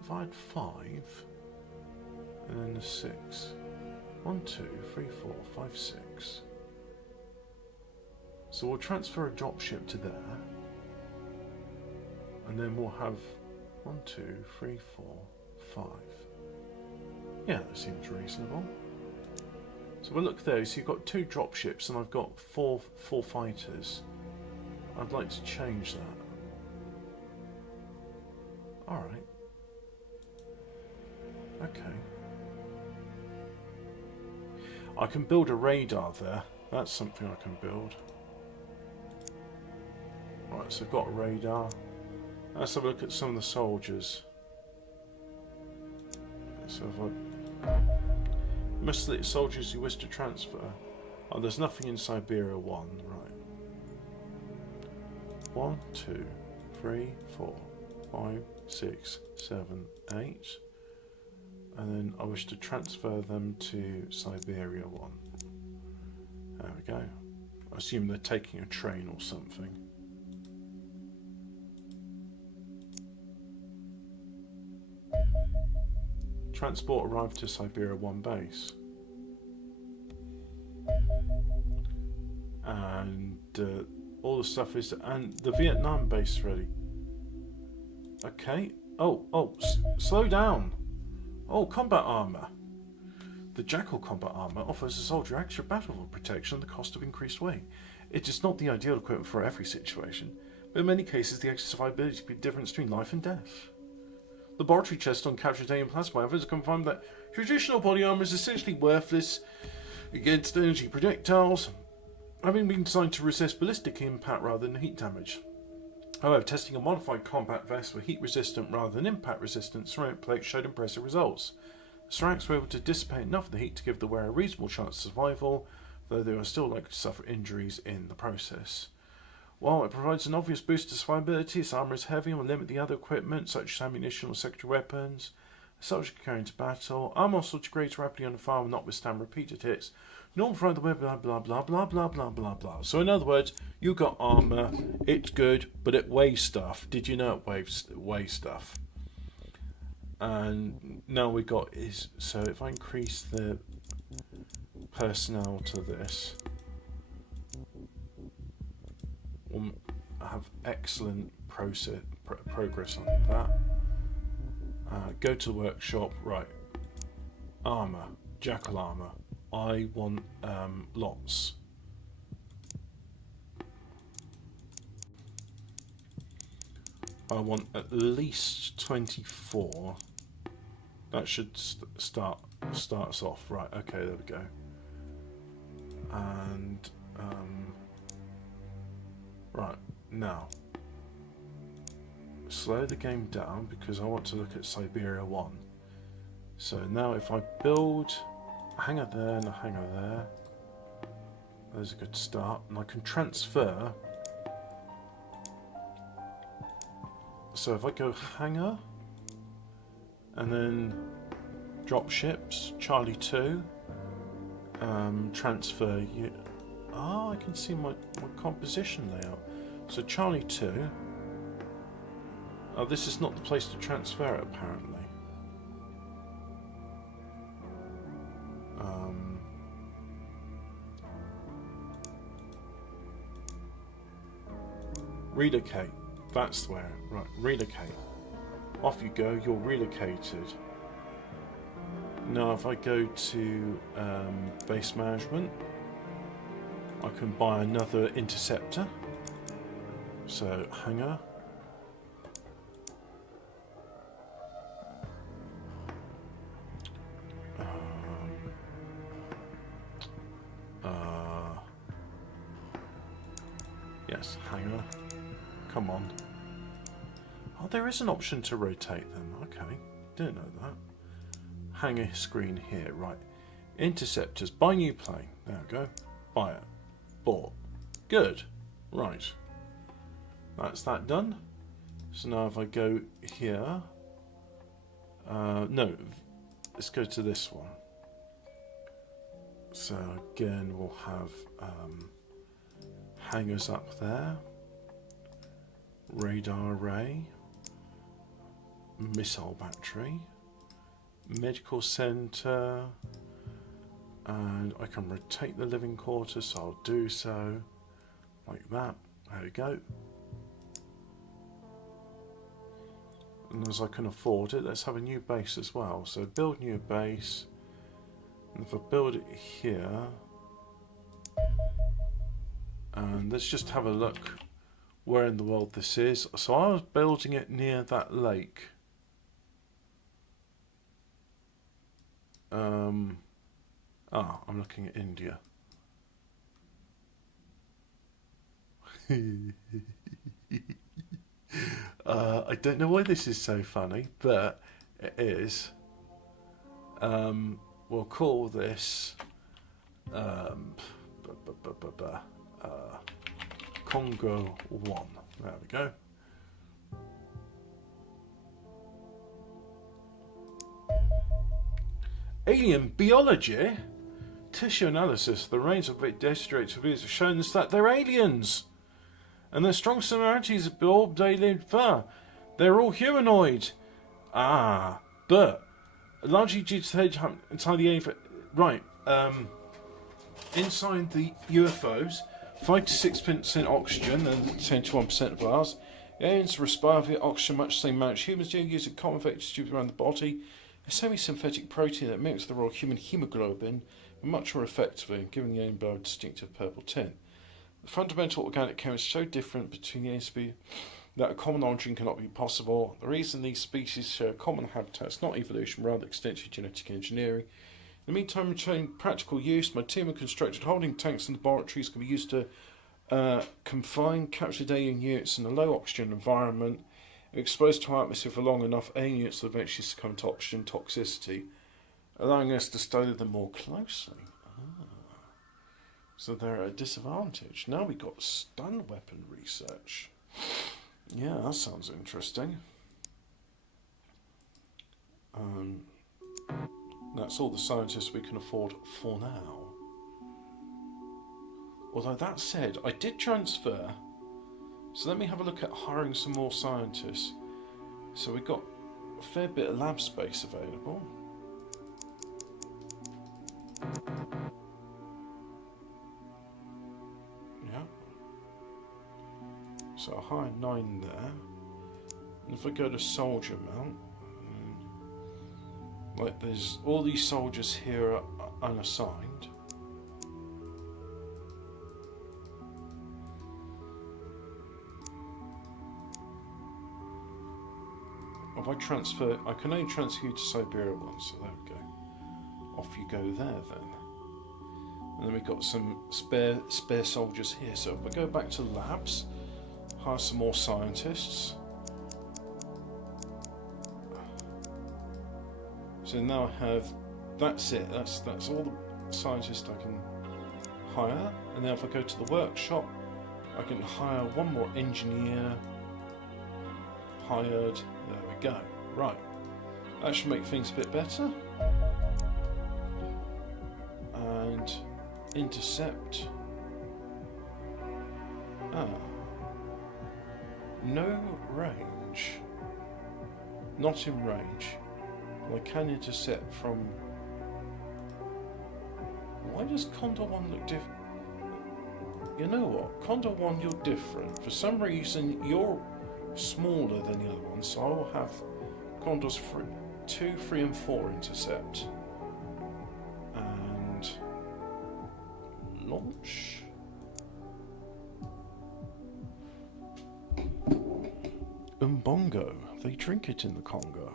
If I had 5, and then a 6. 1, 2, 3, 4, 5, 6. So we'll transfer a dropship to there. And then we'll have 1, 2, 3, 4, 5. Yeah, that seems reasonable. So we'll look there. So you've got 2 dropships and I've got four fighters. I'd like to change that. Alright. Okay. I can build a radar there. That's something I can build. Right, so I've got a radar. Let's have a look at some of the soldiers. So if I must select soldiers you wish to transfer. Oh, there's nothing in Siberia 1, right. 1, 2, 3, 4, 5, 6, 7, 8. And then I wish to transfer them to Siberia 1. There we go. I assume they're taking a train or something. Transport arrived to Siberia 1 base. And all the stuff is... And the Vietnam base ready. Okay. Oh, slow down. Oh, combat armour. The Jackal combat armour offers a soldier extra battlefield protection at the cost of increased weight. It is not the ideal equipment for every situation, but in many cases the extra survivability can be the difference between life and death. Laboratory tests on captured alien plasma evidence confirmed that traditional body armour is essentially worthless against energy projectiles, having been designed to resist ballistic impact rather than heat damage. However, testing a modified combat vest for heat resistant rather than impact resistant ceramic plates showed impressive results. The ceramics were able to dissipate enough of the heat to give the wearer a reasonable chance of survival, though they were still likely to suffer injuries in the process. While it provides an obvious boost to survivability, its armour is heavy and will limit the other equipment, such as ammunition or secondary weapons. A soldier can carry into battle. Armour also degrades rapidly on the fire and will not withstand repeated hits. Normal for the web, blah blah blah blah blah blah blah blah. So in other words, you got armour, it's good, but it weighs stuff. Did you know it weighs stuff? And now we got is so if I increase the personnel to this, we'll have excellent progress on that. Go to the workshop, right? Armour, Jackal armour. I want lots. I want at least 24. That should start us off. Right, okay, there we go. And right, now slow the game down because I want to look at Siberia 1. So now if I build a hangar there and a hangar there, there's a good start, and I can transfer. So if I go hangar and then drop ships, Charlie 2, transfer you. Ah, I can see my composition layout. So Charlie 2. Oh, this is not the place to transfer it apparently. Relocate. That's where. Right, relocate. Off you go, you're relocated. Now if I go to base management, I can buy another interceptor. So, hangar. Yes, hangar. Come on. Oh, there is an option to rotate them. Okay, didn't know that. Hangar screen here, right. Interceptors, buy new plane. There we go. Buy it. Bought. Good. Right. That's that done. So now if I go here. No, let's go to this one. So again, we'll have hangars up there. radar array, missile battery, medical centre, and I can rotate the living quarters, so I'll do so like that. There we go. And as I can afford it, let's have a new base as well. So build new base, and if I build it here, and let's just have a look where in the world this is. So I was building it near that lake. I'm looking at India. I don't know why this is so funny, but it is. We'll call this Congo 1. There we go. Alien biology? Tissue analysis. The range of demonstrated reviews have shown us that they're aliens. And their strong similarities with orbed alien fur. They're all humanoid. But largely due to the inside the alien. Right. Inside the UFOs, 5 to 6% oxygen and 10 to 1% of ours. Aliens respire via oxygen much the same amount as humans do, using common vector tubes around the body. A semi-synthetic protein that mimics the raw human hemoglobin, but much more effectively, giving the alien bio a distinctive purple tint. The fundamental organic chemistry is so different between the alien species that a common origin cannot be possible. The reason these species share a common habitat is not evolution, rather extensive genetic engineering. In the meantime, in practical use, my team have constructed holding tanks and laboratories can be used to confine captured alien units in a low oxygen environment. If exposed to our atmosphere for long enough, alien units will eventually succumb to oxygen toxicity, allowing us to study them more closely. So they're at a disadvantage. Now we've got stun weapon research. Yeah, that sounds interesting. That's all the scientists we can afford for now. Although that said, I did transfer. So let me have a look at hiring some more scientists. So we've got a fair bit of lab space available. Yeah. So I'll hire 9 there. And if I go to soldier mount, like there's all these soldiers here are unassigned. If I transfer, I can only transfer you to Siberia once, so there we go. Off you go there then. And then we've got some spare soldiers here. So if we go back to labs, hire some more scientists. So now I have, that's it, that's all the scientists I can hire. And now if I go to the workshop, I can hire one more engineer. Hired, there we go. Right, that should make things a bit better. And intercept. No range. Not in range. Well, I can intercept from... Why does Condor 1 look different? You know what? Condor 1, you're different. For some reason, you're smaller than the other one, so I will have Condors 2, 3 and 4 intercept. And... launch. Umbongo. They drink it in the Congo.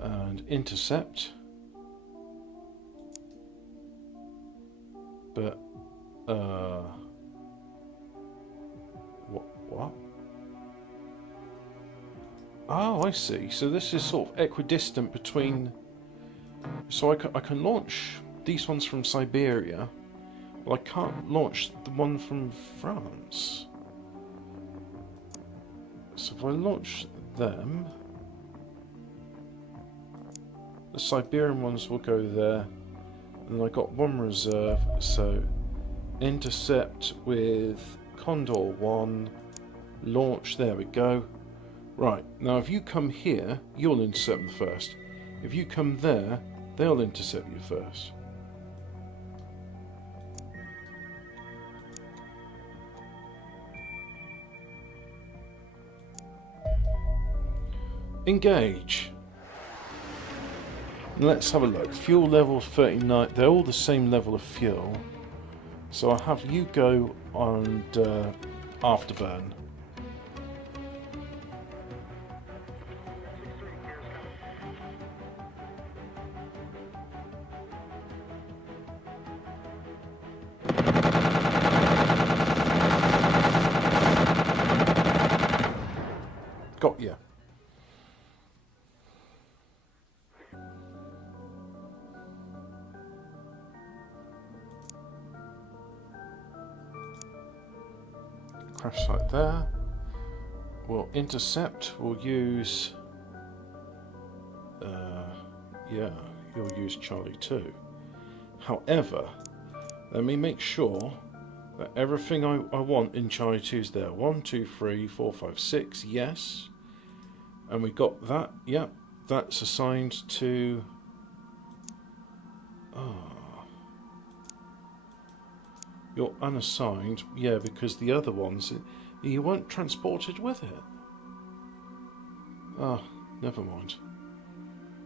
And intercept. But what? Oh, I see. So this is sort of equidistant between. So I can launch these ones from Siberia, but I can't launch the one from France. So if I launch them, the Siberian ones will go there, and I got one reserve. So intercept with Condor 1, launch, there we go. Right, now if you come here, you'll intercept them first. If you come there, they'll intercept you first. Engage. Let's have a look. Fuel level 39. They're all the same level of fuel. So I'll have you go on afterburn. Got you. Crash site there. We'll intercept. We'll use. Yeah, you'll use Charlie 2. However, let me make sure that everything I want in Charlie 2 is there. 1, 2, 3, 4, 5, 6. Yes. And we got that. Yep. That's assigned to. You're unassigned, yeah, because the other ones, you weren't transported with it. Ah, never mind.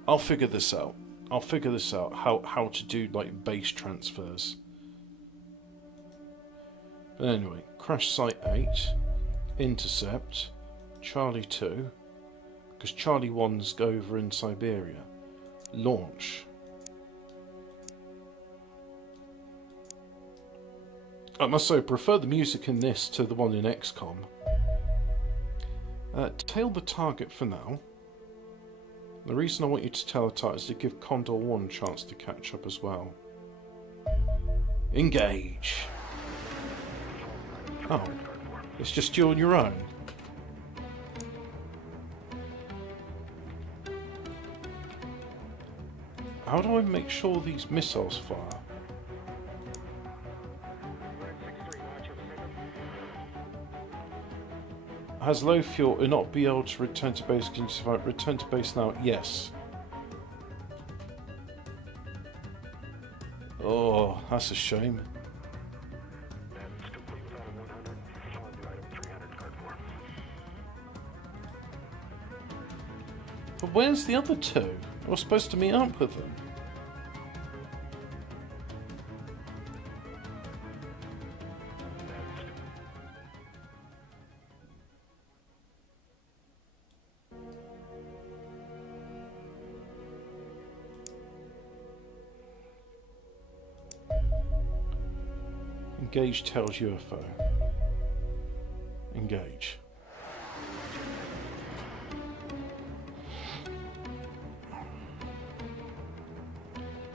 I'll figure this out. How to do, like, base transfers. But anyway, crash site 8, intercept, Charlie 2, because Charlie 1's over in Siberia. Launch. I must say, I prefer the music in this to the one in XCOM. Tail the target for now. The reason I want you to tail the target is to give Condor 1 a chance to catch up as well. Engage. Oh, it's just you on your own. How do I make sure these missiles fire? Has low fuel and not be able to return to base. Can you survive? Return to base now? Yes. Oh, that's a shame. But where's the other two? I was supposed to meet up with them. Engage tells UFO. Engage.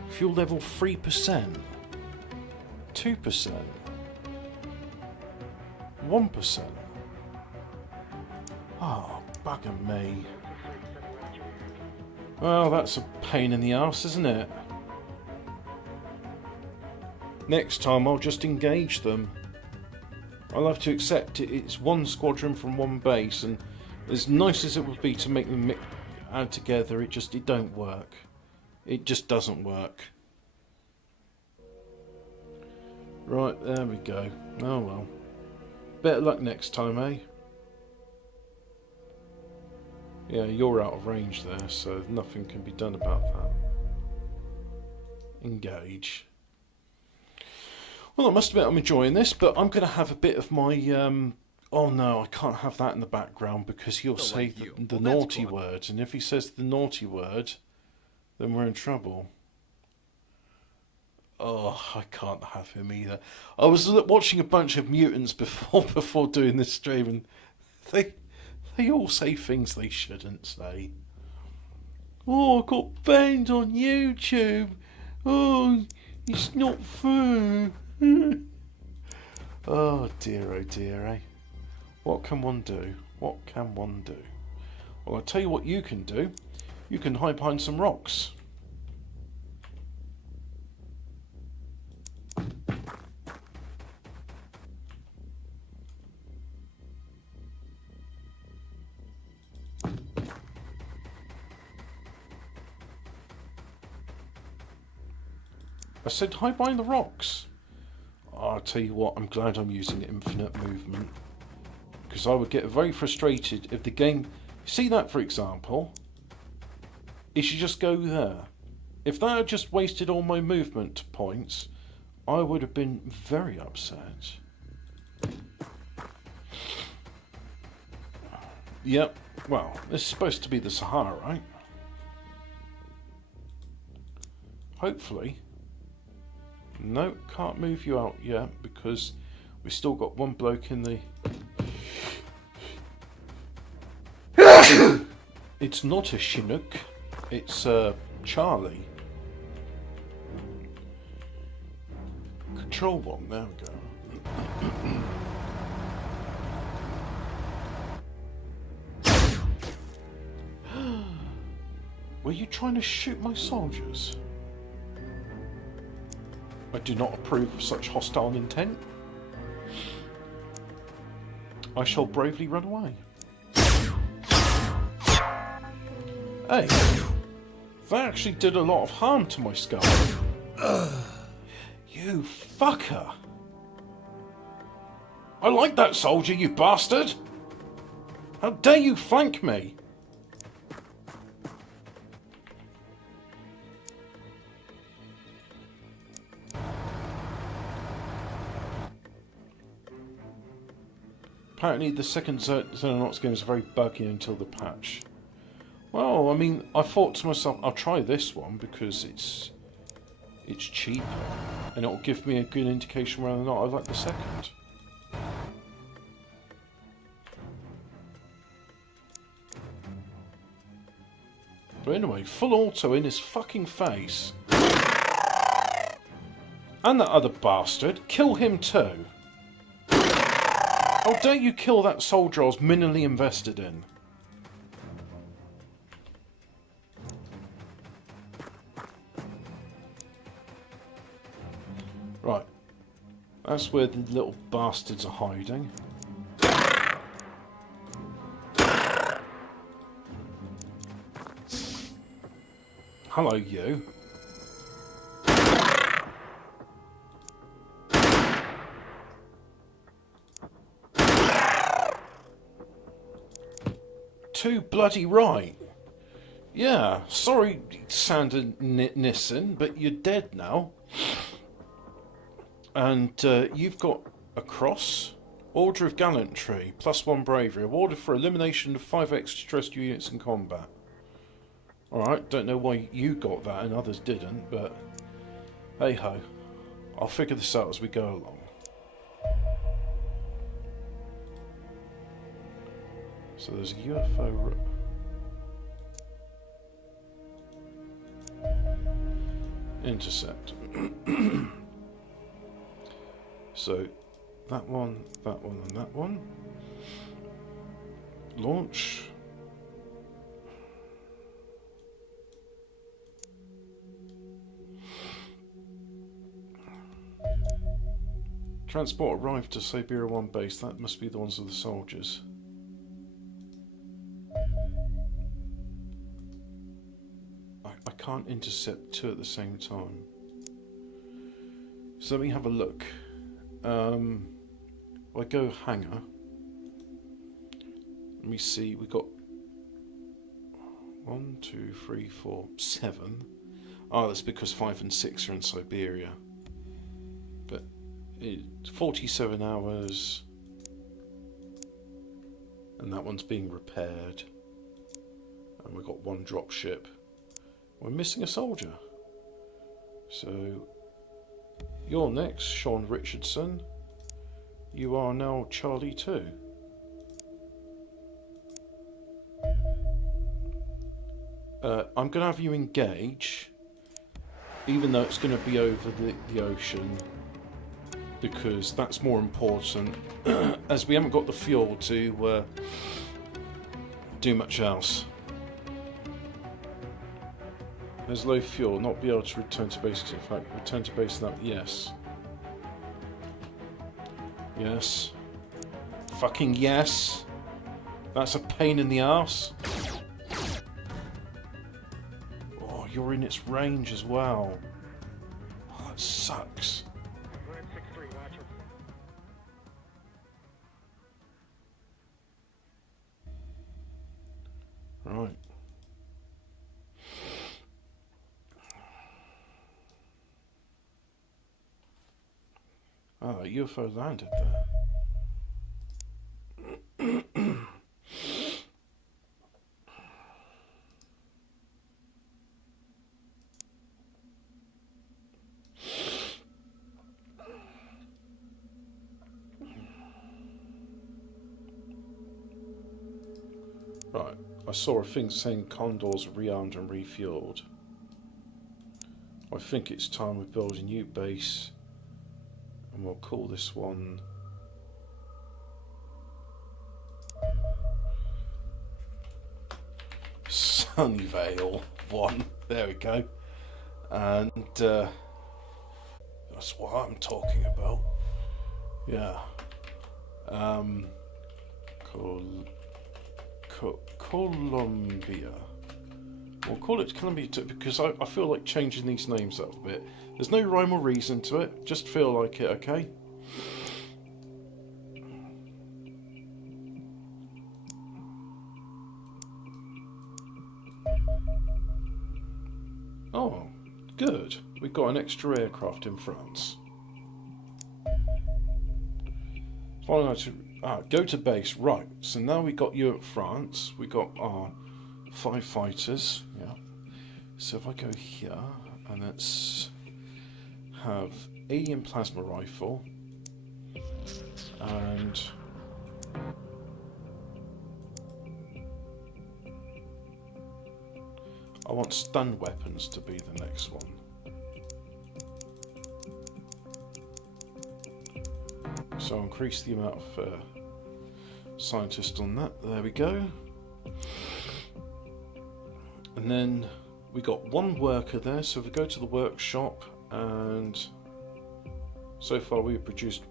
Fuel level 3%. 2%. 1%. Oh, bugger me. Well, that's a pain in the arse, isn't it? Next time I'll just engage them. I'll have to accept it. It's one squadron from one base, and as nice as it would be to make them add together, it don't work. It just doesn't work. Right, there we go. Oh well. Better luck next time, eh? Yeah, you're out of range there, so nothing can be done about that. Engage. Well, I must admit I'm enjoying this, but I'm going to have a bit of my... oh no, I can't have that in the background because he'll say the naughty word. And if he says the naughty word, then we're in trouble. Oh, I can't have him either. I was watching a bunch of mutants before doing this stream, and they all say things they shouldn't say. Oh, I got banned on YouTube. Oh, it's not fair. Oh dear, eh? What can one do? What can one do? Well, I'll tell you what you can do. You can hide behind some rocks. I said hide behind the rocks. I'll tell you what, I'm glad I'm using infinite movement. Because I would get very frustrated if the game... See that, for example? It should just go there. If that had just wasted all my movement points, I would have been very upset. Yep, well, this is supposed to be the Sahara, right? Hopefully. No, can't move you out yet because we've still got one bloke in the... It's not a Chinook, it's Charlie. Control one, there we go. Were you trying to shoot my soldiers? I do not approve of such hostile intent. I shall bravely run away. Hey, that actually did a lot of harm to my skull. You fucker! I like that soldier, you bastard! How dare you flank me? Apparently the second Xenonaughts game is very buggy until the patch. Well, I mean, I thought to myself, I'll try this one because it's cheaper and it'll give me a good indication whether or not I like the second. But anyway, full auto in his fucking face. And that other bastard, kill him too. How dare you kill that soldier I was minimally invested in? Right. That's where the little bastards are hiding. Hello, you. Too bloody right. Yeah, sorry, Sander Nissen, but you're dead now. And you've got a cross. Order of Gallantry, +1 bravery. Awarded for elimination of 5 extraterrestrial units in combat. Alright, don't know why you got that and others didn't, but hey ho. I'll figure this out as we go along. So there's a UFO... Intercept. So, that one, and that one. Launch. Transport arrived to Siberia 1 base. That must be the ones of the soldiers. I can't intercept 2 at the same time. So let me have a look. I go hangar. Let me see, we got 1, 2, 3, 4, 7. Oh, that's because 5 and 6 are in Siberia. But it's 47 hours. And that one's being repaired. And we've got 1 drop ship. We're missing a soldier. So you're next, Sean Richardson. You are now Charlie 2. I'm going to have you engage, even though it's going to be over the ocean, because that's more important, as we haven't got the fuel to do much else. There's low fuel, not be able to return to base. In fact, return to base that, yes. Yes. Fucking yes. That's a pain in the arse. Oh, you're in its range as well. Oh, that sucks. We're at 6-3, watch 'em. Right. Ah, UFO landed there. Right, I saw a thing saying condors rearmed and refueled. I think it's time we build a new base, and we'll call this one Sunnyvale 1. There we go. And that's what I'm talking about. Yeah. Columbia. We'll call it Columbia because I feel like changing these names up a bit. There's no rhyme or reason to it. Just feel like it, okay? Oh, good. We've got an extra aircraft in France. Go to base. Right, so now we got you at France. We got our 5 fighters. Yeah. So if I go here, and let's have alien plasma rifle, and I want stun weapons to be the next one. So I'll increase the amount of scientists on that. There we go. And then we got 1 worker there. So if we go to the workshop, and so far we've produced.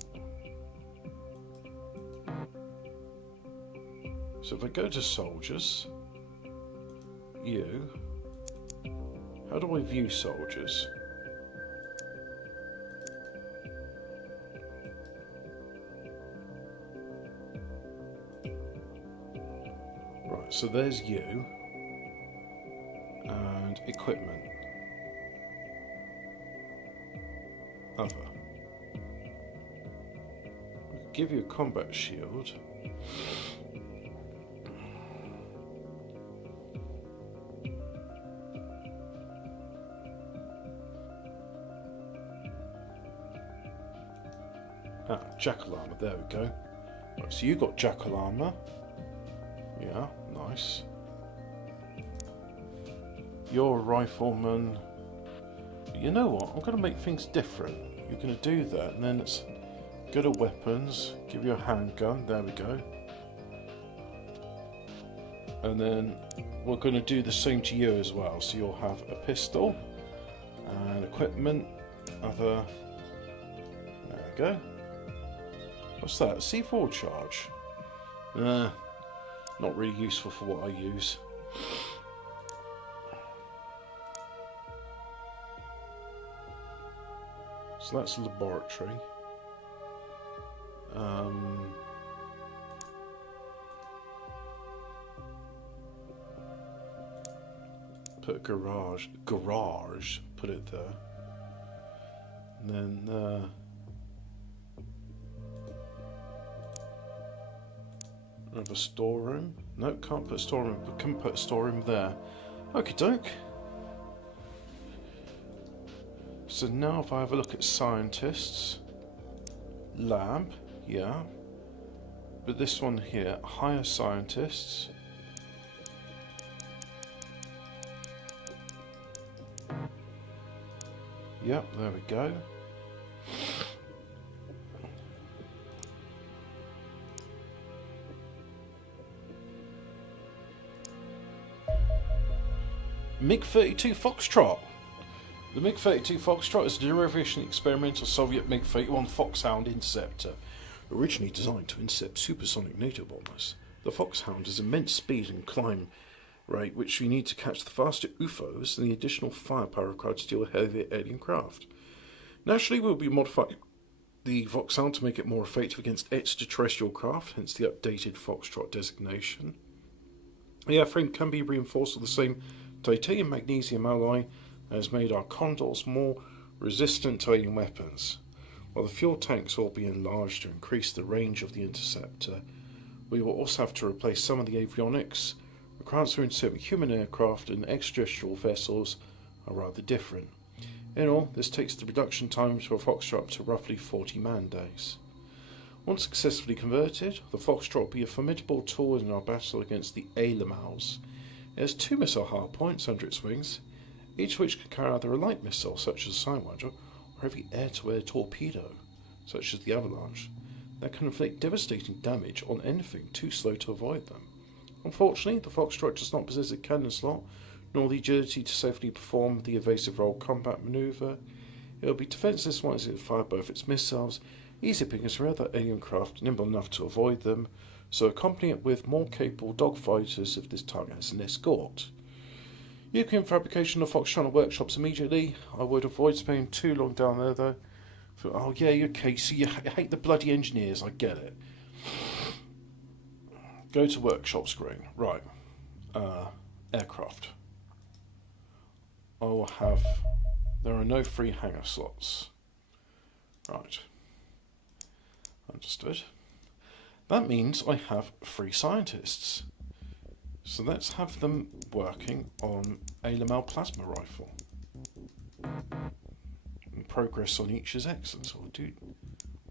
So if I go to soldiers, how do I view soldiers? Right, so there's you. And equipment. Other. We could give you a combat shield. Jackal armor, there we go. Right, so you got jackal armor. Yeah, nice. You're a rifleman. You know what? I'm going to make things different. You're going to do that, and then let's go to weapons, give you a handgun. There we go. And then we're going to do the same to you as well. So you'll have a pistol and equipment. Other. There we go. What's that? C4 charge? Not really useful for what I use. So that's a laboratory. Put a garage. Put it there. And then another storeroom. No, can't put a storeroom, but can put a storeroom there. Okie doke. So now if I have a look at scientists, lab, yeah. But this one here, hire scientists. Yep, there we go. MiG-32 Foxtrot. The MiG-32 Foxtrot is a derivation of the experimental Soviet MiG-31 Foxhound interceptor, originally designed to intercept supersonic NATO bombers. The Foxhound has immense speed and climb rate, which we need to catch the faster UFOs and the additional firepower required to steal a heavier alien craft. Naturally, we'll be modifying the Vauxhall to make it more effective against extraterrestrial craft, hence the updated Foxtrot designation. The airframe can be reinforced with the same titanium magnesium alloy that has made our Condors more resistant to alien weapons. While the fuel tanks will be enlarged to increase the range of the interceptor, we will also have to replace some of the avionics. Requirements for intercepting human aircraft and extraterrestrial vessels are rather different. In all, this takes the production time for a Foxtrot up to roughly 40 man-days. Once successfully converted, the Foxtrot will be a formidable tool in our battle against the Xenonaughts. It has 2 missile hardpoints under its wings, each of which can carry either a light missile, such as a Sidewinder, or heavy air-to-air torpedo, such as the Avalanche, that can inflict devastating damage on anything too slow to avoid them. Unfortunately, the Foxtrot does not possess a cannon slot, nor the agility to safely perform the evasive roll combat manoeuvre. It will be defenceless once it fires both its missiles, easy pickings for other alien craft nimble enough to avoid them, so accompany it with more capable dogfighters if this target has an escort. You can fabrication of Foxtrot workshops immediately. I would avoid spending too long down there though. Oh yeah, okay, so you hate the bloody engineers, I get it. Go to workshop screen. Right. Aircraft. I will have... There are no free hangar slots. Right. Understood. That means I have 3 scientists. So let's have them working on a Lamel plasma rifle. And progress on each is excellent. So we'll do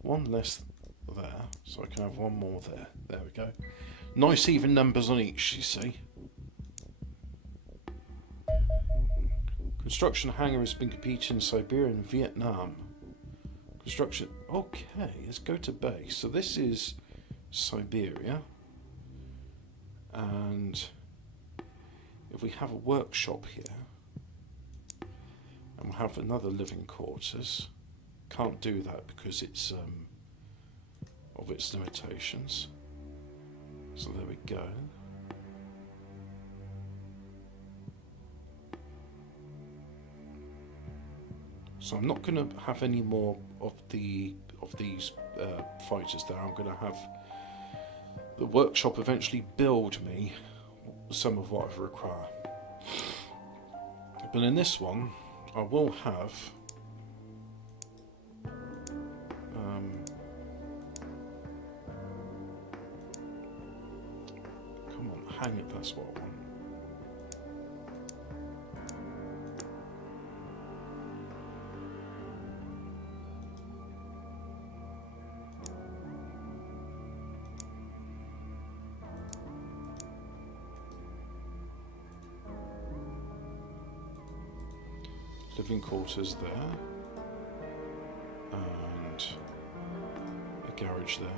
1 less there, so I can have 1 more there. There we go. Nice even numbers on each, you see. Construction hangar has been completed in Siberia and Vietnam. Construction... Okay, let's go to base. So this is Siberia. And if we have a workshop here, and we'll have another living quarters, can't do that because it's of its limitations. So there we go. So I'm not going to have any more of these fighters there. I'm going to have the workshop eventually build me some of what I require. But in this one, I will have come on, hang it, that's what I want. Living quarters there, and a garage there,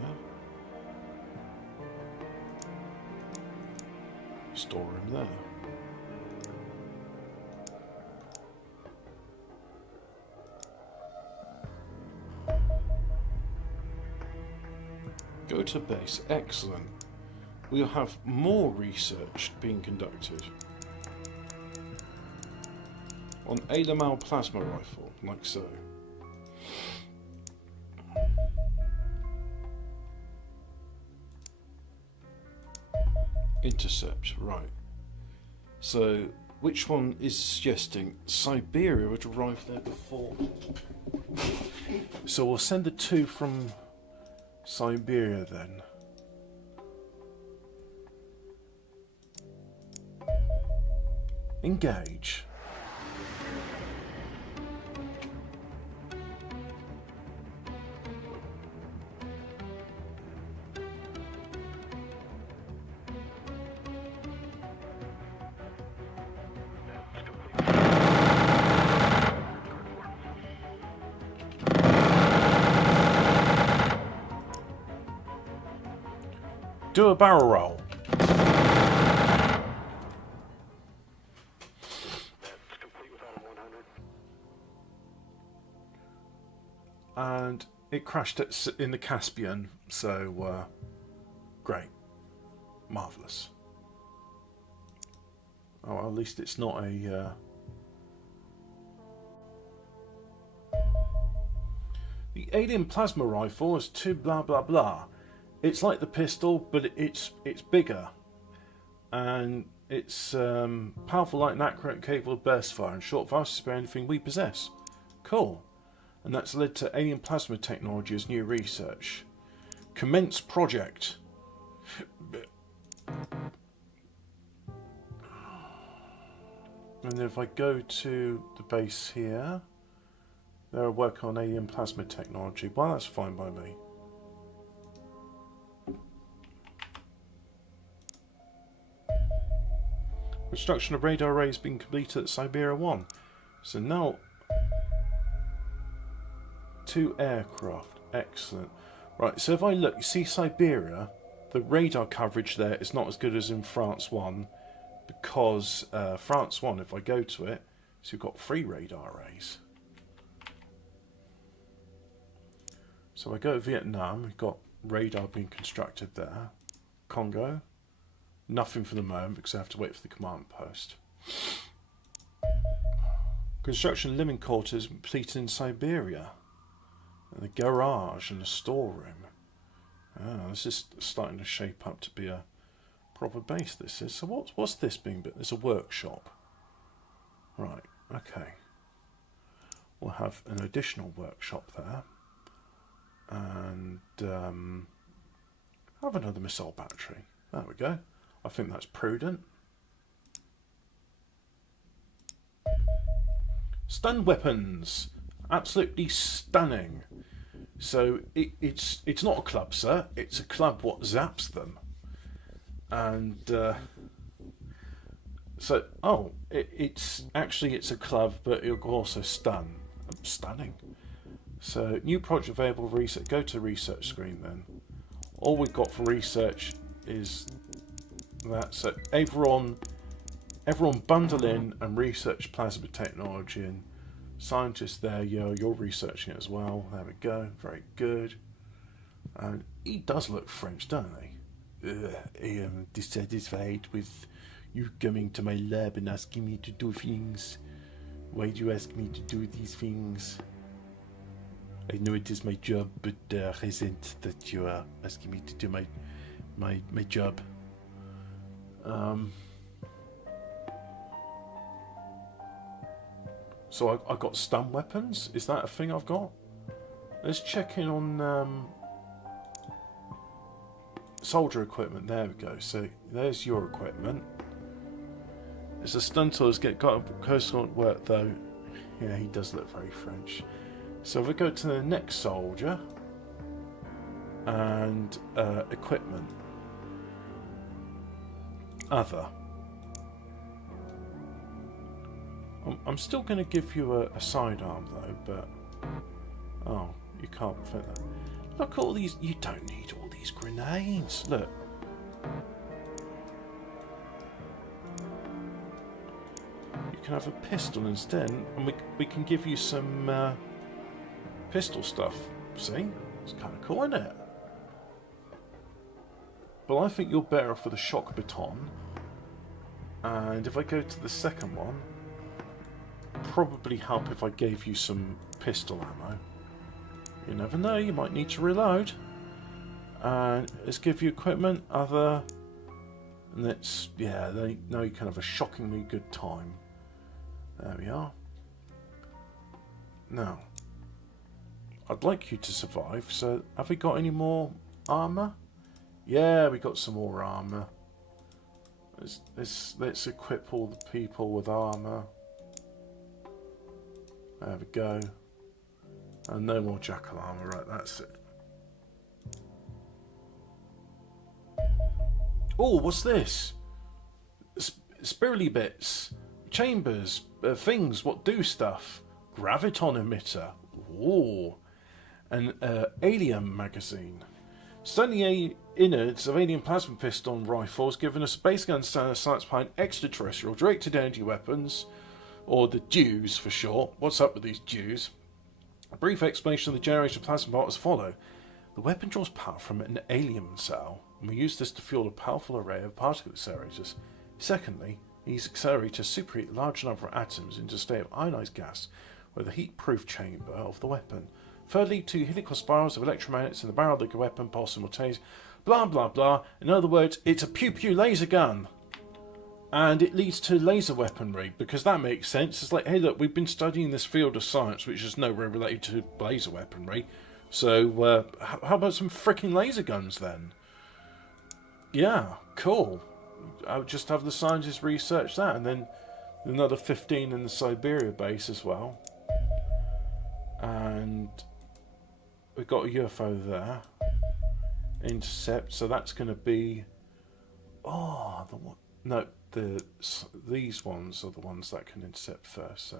storeroom there. Go to base, excellent. We'll have more research being conducted on a Lamel plasma rifle, like so. Intercept, right. So, which one is suggesting Siberia would arrive there before? So we'll send the 2 from Siberia then. Engage. Do a barrel roll. That's complete without a 100. And it crashed in the Caspian, so great. Marvellous. Oh, at least it's not a... the alien plasma rifle is too blah blah blah. It's like the pistol, but it's bigger, and it's powerful, light, and accurate, capable of burst fire and short fire to spare anything we possess. Cool. And that's led to alien plasma technology as new research. Commence project. And if I go to the base here, they're working on alien plasma technology. Well, that's fine by me. Construction of radar array has been completed at Siberia 1. So now, 2 aircraft. Excellent. Right, so if I look, you see Siberia, the radar coverage there is not as good as in France 1, because France 1, if I go to it, so you've got 3 radar arrays. So I go to Vietnam, we've got radar being constructed there. Congo, nothing for the moment because I have to wait for the command post. Construction of living quarters completed in Siberia. And a garage and a storeroom. Oh, this is starting to shape up to be a proper base, this is. So what's this being built? There's a workshop. Right, okay. We'll have an additional workshop there. And have another missile battery. There we go. I think that's prudent. Stun weapons. Absolutely stunning. So it's not a club, sir. It's a club what zaps them. And so it's a club, but it'll also stun. Stunning. So new project available for research. Go to research screen then. All we've got for research is that. So everyone bundle in and research plasma technology, and scientists there, you're researching it as well. There we go. Very good. And he does look French, doesn't he? I am dissatisfied with you coming to my lab and asking me to do things. Why do you ask me to do these things? I know it is my job, but I resent that you are asking me to do my job. So I got stun weapons. Is that a thing I've got? Let's check in on soldier equipment. There we go. So there's your equipment. It's a stun tool. Got a coastal work though. Yeah, he does look very French. So if we go to the next soldier and equipment, other. I'm still going to give you a sidearm though, but oh, you can't fit that. Look at all these. You don't need all these grenades. Look. You can have a pistol instead, and we can give you some pistol stuff. See? It's kind of cool, isn't it? But I think you're better off with a shock baton. And if I go to the second one, probably help if I gave you some pistol ammo. You never know, you might need to reload. And let's give you equipment, other, and let's, yeah, they know you can have a shockingly good time. There we are. Now, I'd like you to survive, so have we got any more armour? Yeah, we got some more armour. Let's equip all the people with armour. There we go. And no more jackal armour, right, that's it. Oh, what's this? Spirally bits. Chambers. Things what do stuff. Graviton emitter. Ooh. An alien magazine. Studying innards of alien plasma pistol rifles, given a space gun standard science behind extraterrestrial directed energy weapons, or the Jews for short. What's up with these Jews? A brief explanation of the generation of plasma particles follow. The weapon draws power from an alien cell, and we use this to fuel a powerful array of particle accelerators. Secondly, these accelerators superheat a large number of atoms into a state of ionized gas, with the heat-proof chamber of the weapon. Thirdly, 2 helical spirals of electromagnets in the barrel of the weapon pulse simultaneously. Blah, blah, blah. In other words, it's a pew-pew laser gun. And it leads to laser weaponry, because that makes sense. It's like, hey, look, we've been studying this field of science, which is nowhere related to laser weaponry. So, how about some freaking laser guns, then? Yeah, cool. I'll just have the scientists research that, and then another 15 in the Siberia base as well. And we've got a UFO there. Intercept, so that's going to be... Oh, the one... No, these ones are the ones that can intercept first, so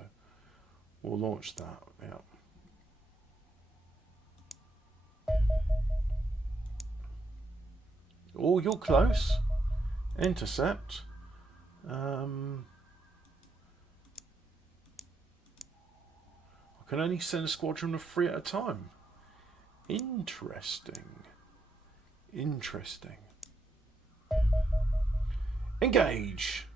we'll launch that, yeah. Oh, you're close. Intercept. I can only send a squadron of 3 at a time. Interesting. Interesting. Engage!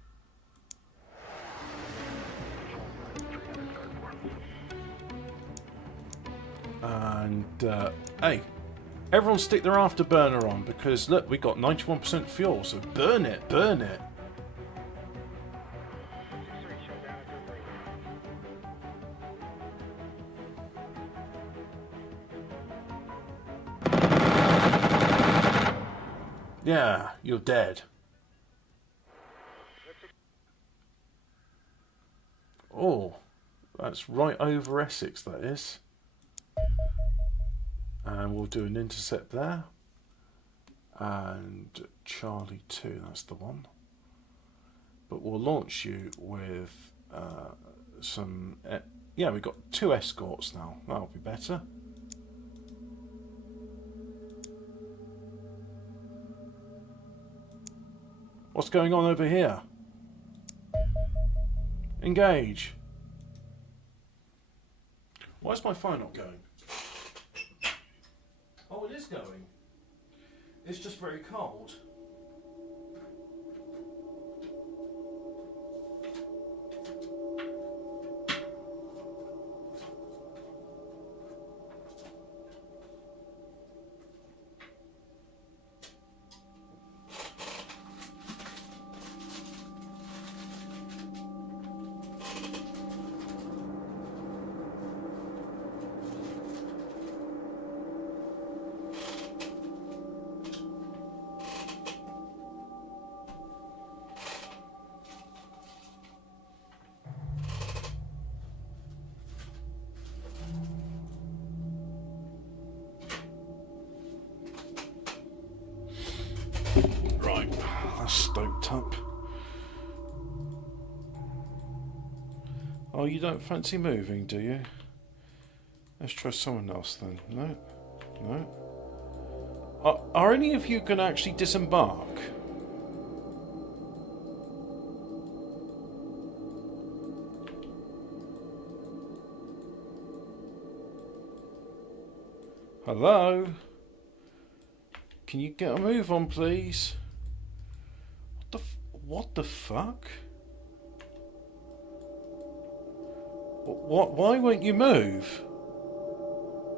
And, hey, everyone stick their afterburner on, because, look, we got 91% fuel, so burn it, burn it. Yeah, you're dead. Oh, that's right over Essex, that is. And we'll do an intercept there. And Charlie 2, that's the one. But we'll launch you with some... yeah, we've got 2 escorts now. That'll be better. What's going on over here? Engage. Why is my fire not going? Oh, it is going. It's just very cold. Right, that's stoked up. Oh, you don't fancy moving, do you? Let's try someone else then. No? No? Are any of you going to actually disembark? Hello? Can you get a move on, please? What the fuck? What? Why won't you move?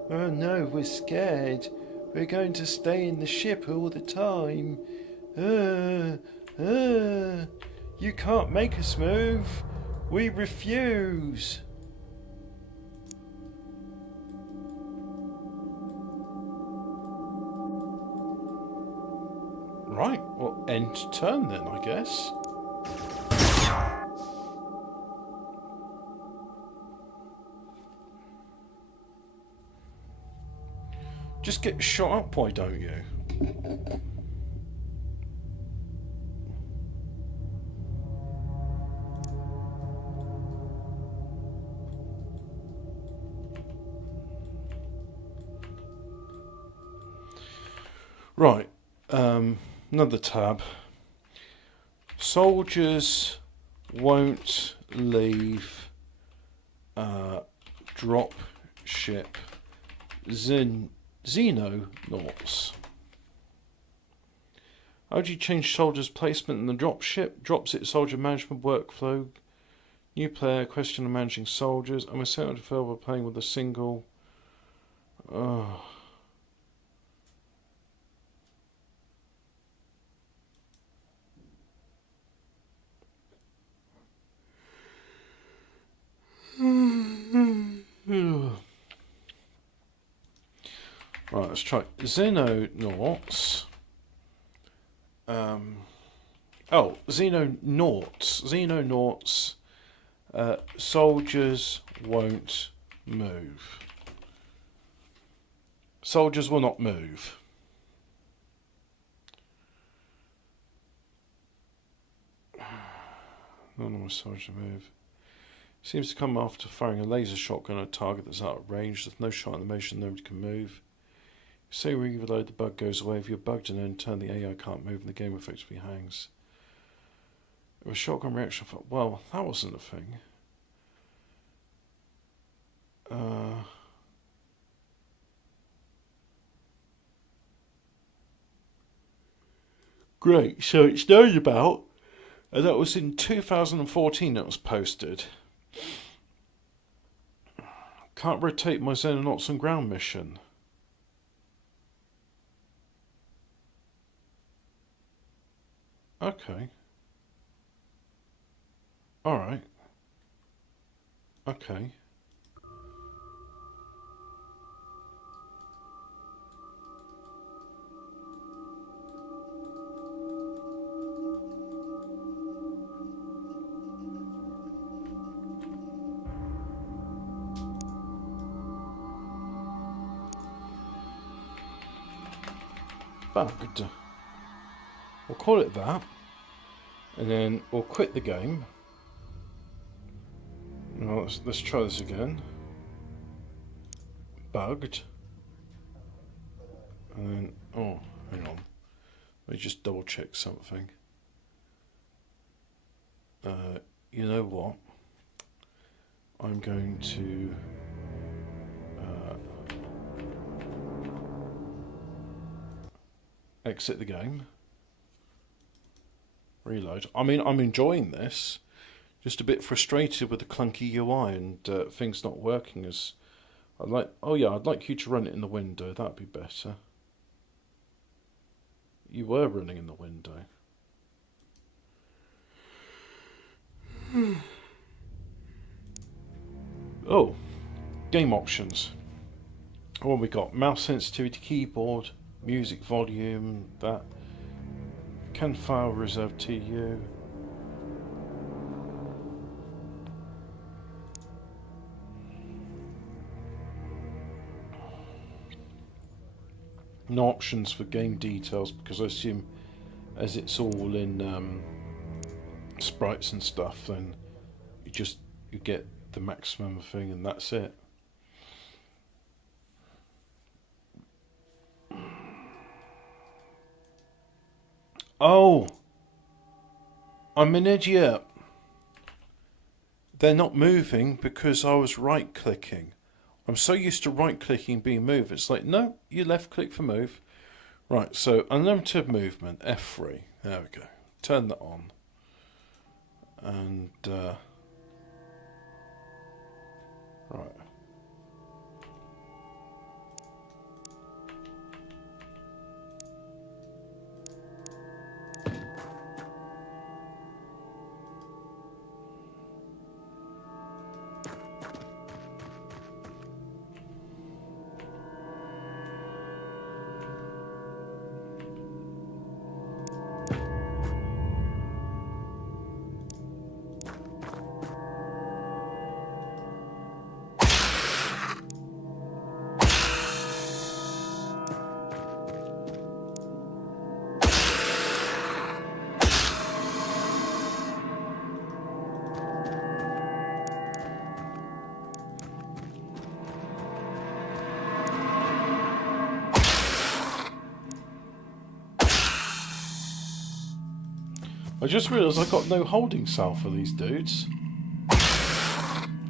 Oh no, we're scared. We're going to stay in the ship all the time. You can't make us move. We refuse. Right, well, end turn then, I guess. Just get shot up, why don't you? Right, another tab. Soldiers won't leave drop ship Xenonaughts. How do you change soldiers' placement in the drop ship? Drops it soldier management workflow. New player, question of managing soldiers. I'm essentially to fail by playing with a single Oh. Right, let's try Xenonaughts. Xenonaughts. Soldiers won't move. Soldiers will not move. None of my soldiers move. Seems to come after firing a laser shotgun at a target that's out of range. There's no shot animation, nobody can move. Say reload, the bug goes away. If you're bugged and then turn the AI can't move and the game effectively hangs. It was shotgun reaction for, well, that wasn't a thing. Great, so it's known about, and that was in 2014 that was posted. Can't rotate my Xenonaughts on ground mission. Okay. Alright. Okay. Bugged. We'll call it that. And then we'll quit the game. Now let's try this again. Bugged. And then, oh, hang on. Let me just double check something. You know what? I'm going to exit the game. Reload. I mean, I'm enjoying this. Just a bit frustrated with the clunky UI and things not working as I'd like. Oh yeah, I'd like you to run it in the window. That'd be better. You were running in the window. Oh, game options. What have we got? Mouse sensitivity, keyboard, music volume, that. Can file reserved to you. No options for game details because I assume as it's all in sprites and stuff, then you get the maximum thing and that's it. Oh, I'm an idiot. They're not moving because I was right clicking. I'm so used to right clicking being moved. It's like, no, you left click for move. Right, so unlimited movement, F3. There we go. Turn that on. And, right. I just realised I got no holding cell for these dudes.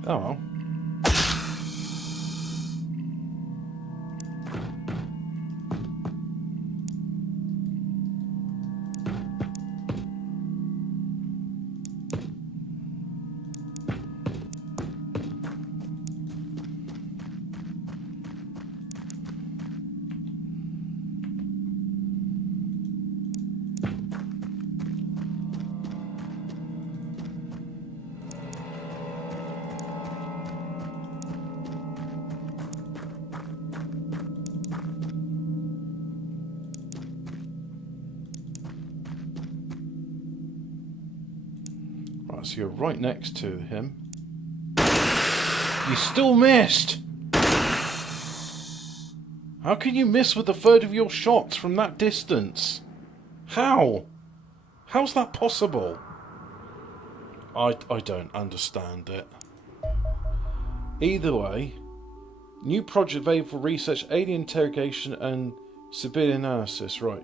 Oh well. So you're right next to him. You still missed! How can you miss with a third of your shots from that distance? How? How's that possible? I don't understand it. Either way, new project available for research, alien interrogation and civilian analysis. Right.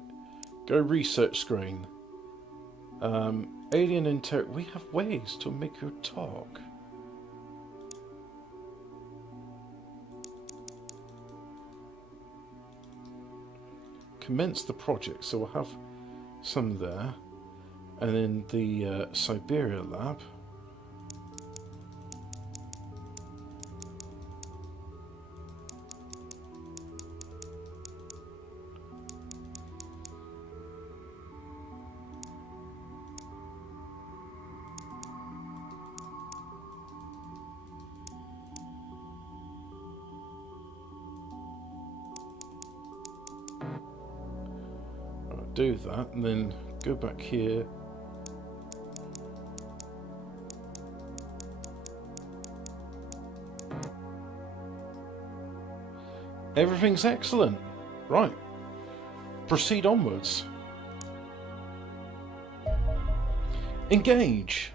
Go research screen. Alien inter... We have ways to make you talk. Commence the project. So we'll have some there. And in the Siberia lab. Do that and then go back here. Everything's excellent. Right. Proceed onwards. Engage.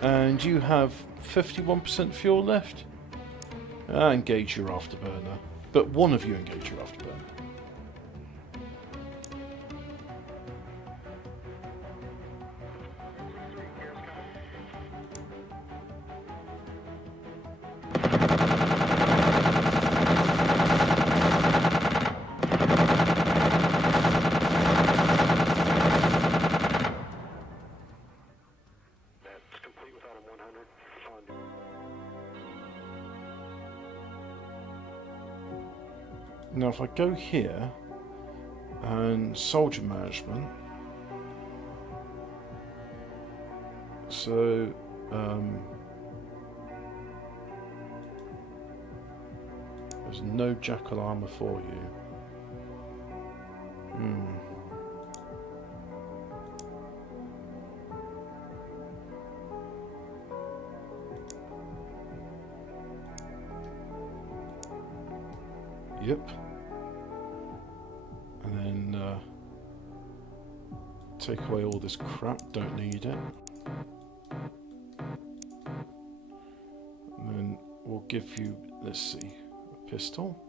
And you have 51% fuel left. Engage your afterburner. But one of you engage your afterburner. Now if I go here and soldier management, so there's no jackal armor for you. Yep. And then take away all this crap, don't need it. And then we'll give you, let's see, a pistol.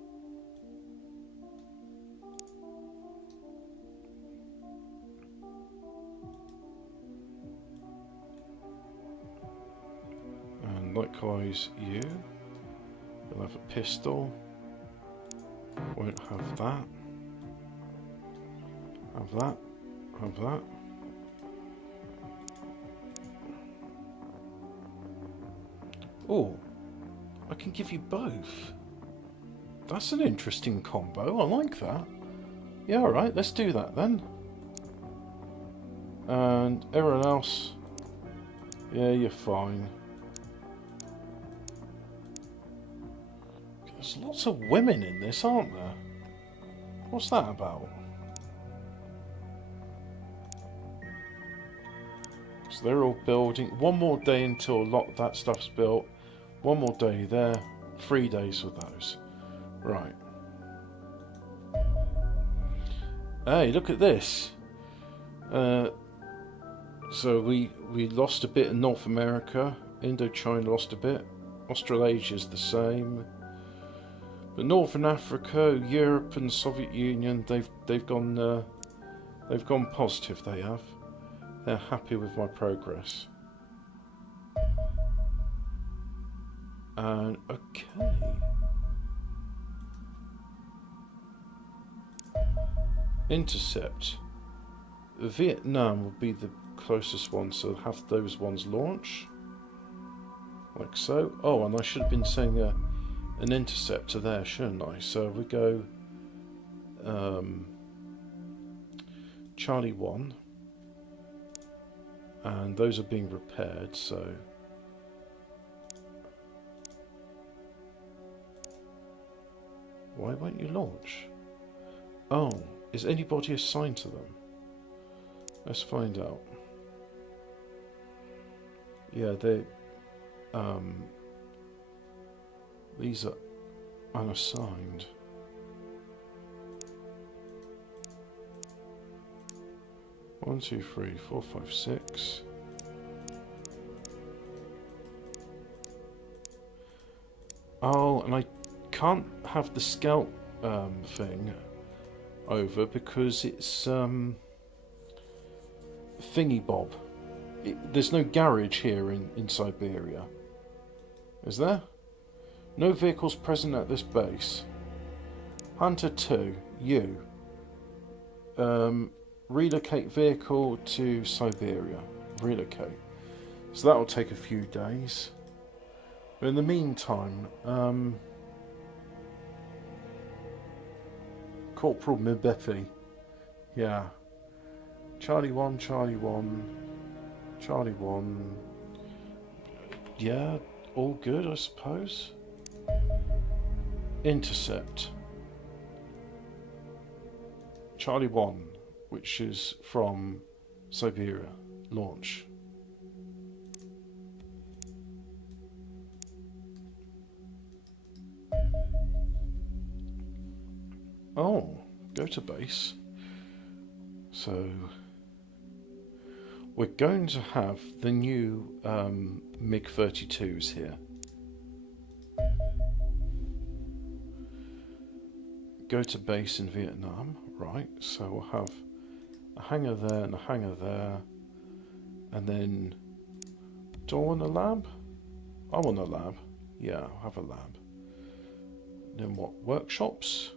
And likewise you. You'll have a pistol. Won't have that. Have that. Have that. Oh, I can give you both. That's an interesting combo. I like that. Yeah, alright, let's do that then. And everyone else, yeah, you're fine. There's lots of women in this, aren't there? What's that about? So they're all building. One more day until a lot of that stuff's built. One more day there. 3 days with those. Right. Hey, look at this. So we lost a bit in North America. Indochina lost a bit. Australasia's the same. But Northern Africa, Europe, and Soviet Union, they've gone positive. They have. They're happy with my progress. And okay. Intercept. Vietnam will be the closest one, so have those ones launch. Like so. Oh, and I should have been saying an interceptor there, shouldn't I? So we go Charlie 1. And those are being repaired, so why won't you launch? Oh, is anybody assigned to them? Let's find out. Yeah, they. These are unassigned. One, two, three, four, five, six. Oh, and I can't have the scout thing over because it's thingy bob. There's no garage here in Siberia. Is there? No vehicles present at this base. Hunter 2, you. Relocate vehicle to Siberia. Relocate. So that'll take a few days. But in the meantime, Corporal Mibepi. Yeah. Charlie 1, Charlie 1, Charlie 1. Yeah, all good, I suppose. Intercept. Charlie 1, which is from Siberia. Launch. Oh, go to base. So we're going to have the new MiG-32s here. Go to base in Vietnam, right? So we'll have a hangar there and a hangar there, and then do I want a lab? I want a lab. Yeah, I'll have a lab. Then what? Workshops?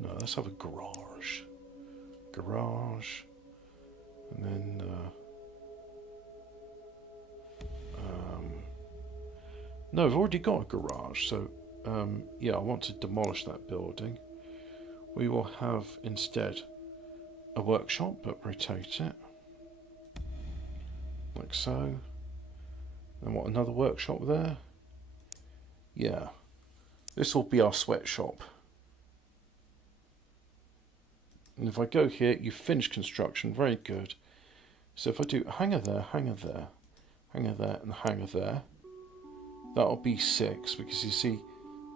No, let's have a garage. Garage. And then no, I've already got a garage, so yeah, I want to demolish that building. We will have instead a workshop, but rotate it like so. And what, another workshop there? Yeah, this will be our sweatshop. And if I go here, you finish construction, very good. So if I do hangar there, hangar there, hangar there, and hangar there, that'll be 6, because you see,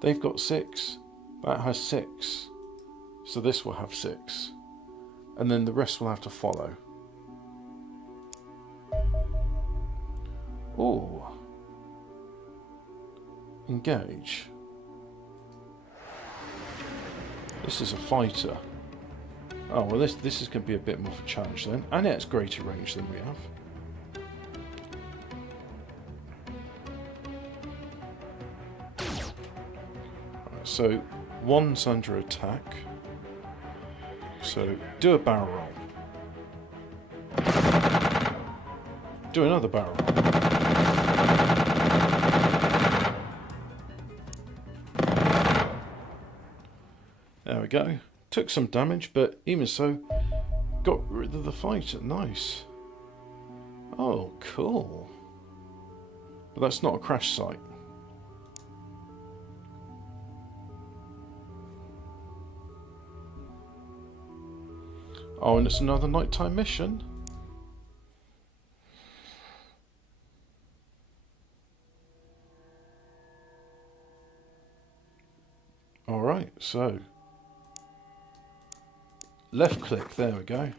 they've got 6, that has 6, so this will have 6, and then the rest will have to follow. Oh, engage. This is a fighter. Oh, well this is going to be a bit more of a challenge then. And it's greater range than we have. Right, so, one's under attack. So, do a barrel roll. Do another barrel roll. There we go. Took some damage, but even so, got rid of the fighter. Nice. Oh, cool. But that's not a crash site. Oh, and it's another nighttime mission. Alright, so left click, there we go.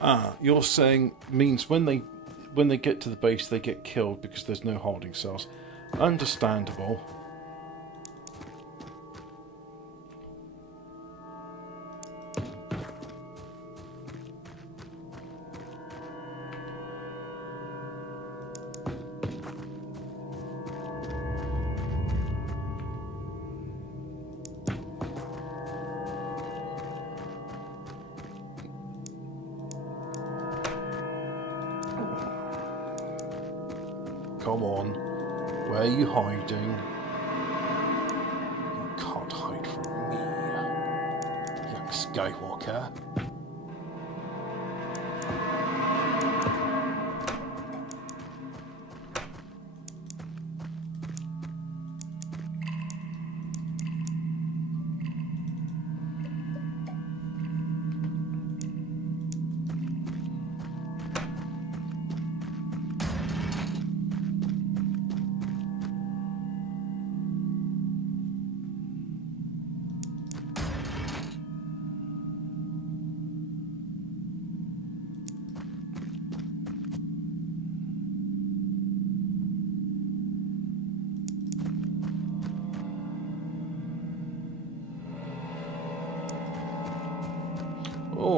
Ah, you're saying means when they get to the base they get killed because there's no holding cells. Understandable. Come on. Where are you hiding? You can't hide from me, young Skywalker.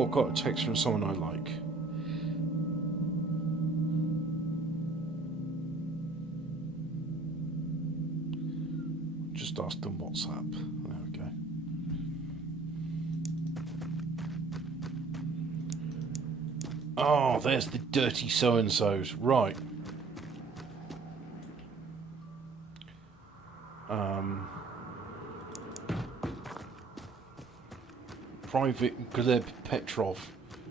Oh, I got a text from someone I like. Just asked them WhatsApp. There we go. Oh, there's the dirty so-and-sos. Right. Private Gleb Petrov,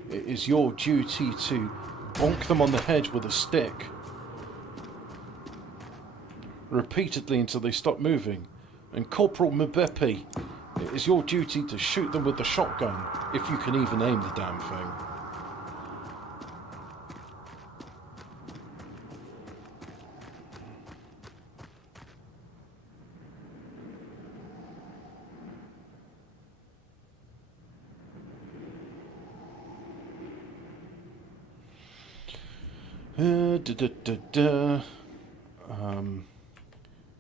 it is your duty to bonk them on the head with a stick repeatedly until they stop moving. And Corporal Mbepi, it is your duty to shoot them with the shotgun, if you can even aim the damn thing.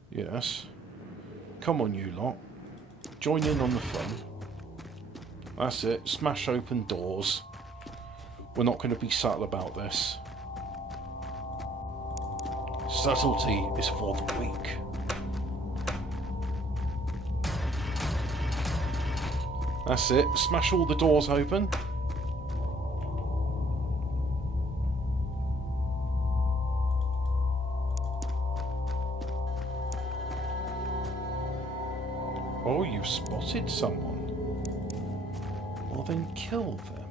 Yes. Come on, you lot. Join in on the fun. That's it. Smash open doors. We're not going to be subtle about this. Subtlety is for the weak. That's it. Smash all the doors open. Oh, you've spotted someone. Well, then kill them.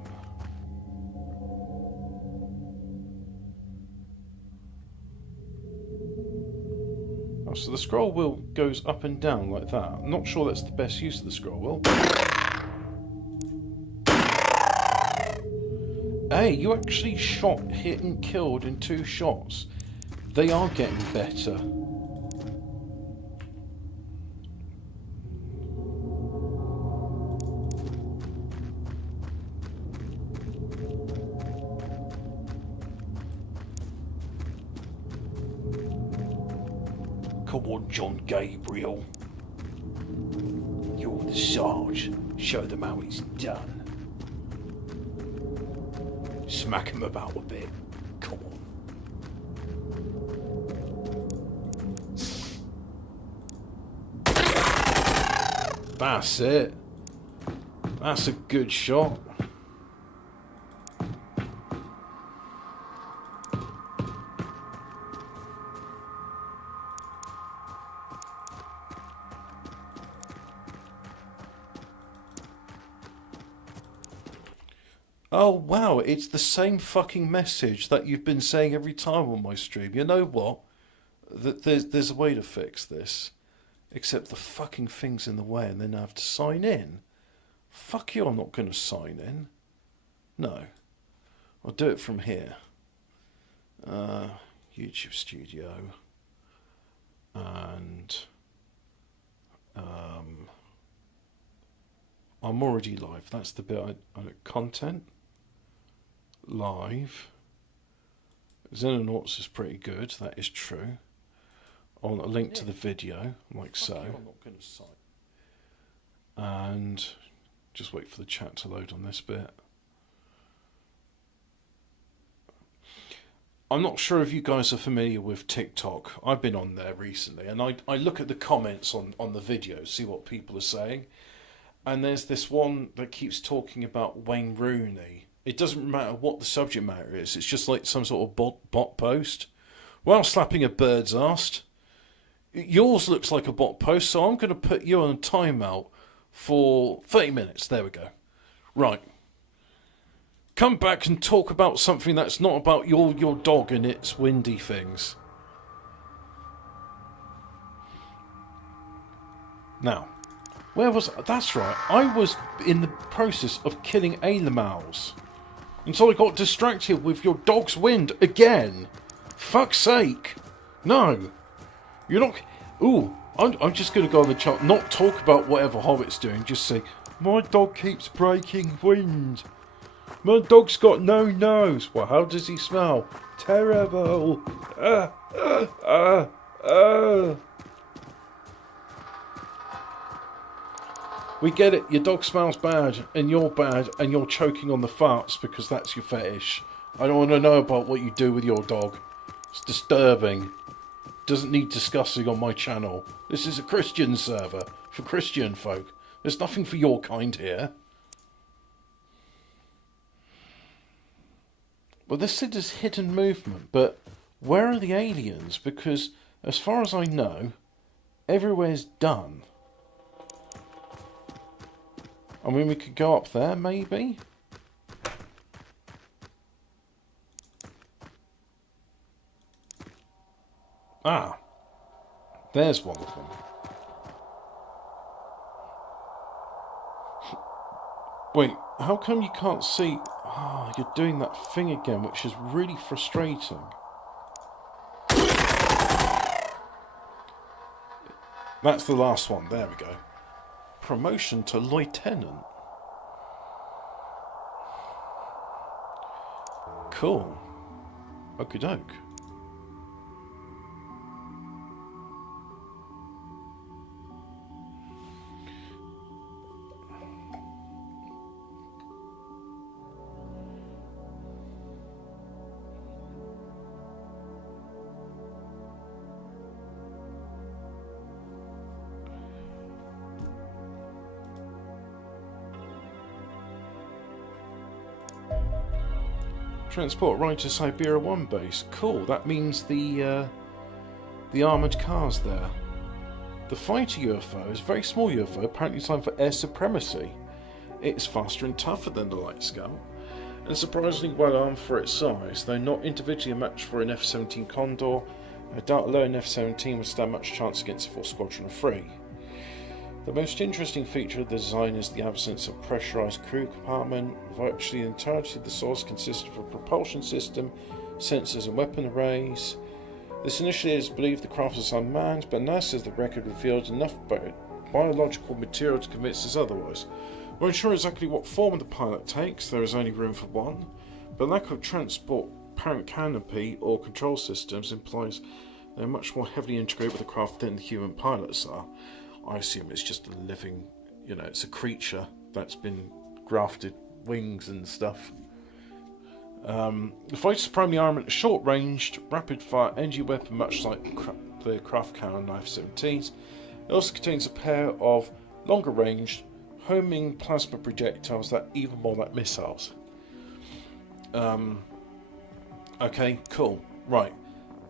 Oh, so the scroll wheel goes up and down like that. I'm not sure that's the best use of the scroll wheel. Hey, you actually shot, hit and killed in 2 shots. They are getting better. Come on, John Gabriel. You're the Sarge. Show them how it's done. Smack him about a bit. Come on. That's it. That's a good shot. Oh wow, it's the same fucking message that you've been saying every time on my stream. You know what? There's a way to fix this. Except the fucking thing's in the way and then I have to sign in. Fuck you, I'm not going to sign in. No. I'll do it from here. YouTube Studio. And... I'm already live. That's the bit content. Live. Xenonaughts is pretty good, that is true. I want a link to the video, like so. I'm not going to cite. And just wait for the chat to load on this bit. I'm not sure if you guys are familiar with TikTok. I've been on there recently, and I look at the comments on the videos, see what people are saying. And there's this one that keeps talking about Wayne Rooney. It doesn't matter what the subject matter is. It's just like some sort of bot post. While slapping a bird's arse. Yours looks like a bot post, so I'm going to put you on a timeout for 30 minutes. There we go. Right. Come back and talk about something that's not about your dog and its windy things. Now. Where was... That's right. I was in the process of killing Alamals. Until I got distracted with your dog's wind again. Fuck's sake. No. You're not... Ooh. I'm just going to go on the chart. Not talk about whatever Hobbit's doing. Just say, my dog keeps breaking wind. My dog's got no nose. Well, how does he smell? Terrible. We get it. Your dog smells bad, and you're choking on the farts because that's your fetish. I don't want to know about what you do with your dog. It's disturbing. Doesn't need discussing on my channel. This is a Christian server for Christian folk. There's nothing for your kind here. Well, this is hidden movement, but where are the aliens? Because as far as I know, everywhere's done. I mean, we could go up there, maybe? Ah, there's one of them. Wait, how come you can't see? Oh, you're doing that thing again, which is really frustrating. That's the last one. There we go. Promotion to lieutenant. Cool. Okie doke. Transport right to Siberia 1 base. Cool, that means the armoured car's there. The fighter UFO is a very small UFO, apparently designed for air supremacy. It's faster and tougher than the Light Scout, and surprisingly well armed for its size, though not individually a match for an F-17 Condor. I doubt a lone F-17 would stand much chance against a full squadron of 3. The most interesting feature of the design is the absence of pressurised crew compartment. Virtually the entirety of the source consisted of a propulsion system, sensors and weapon arrays. This initially is believed the craft was unmanned, but now says the record revealed enough biological material to convince us otherwise. We're unsure exactly what form the pilot takes, there is only room for one, but lack of transport parent canopy or control systems implies they're much more heavily integrated with the craft than the human pilots are. I assume it's just a living, it's a creature that's been grafted wings and stuff. The fighter's primary armament is short-ranged, rapid-fire energy weapon, much like the craft cannon and knife 17s. It also contains a pair of longer-ranged, homing plasma projectiles that even more like missiles. Okay, cool. Right.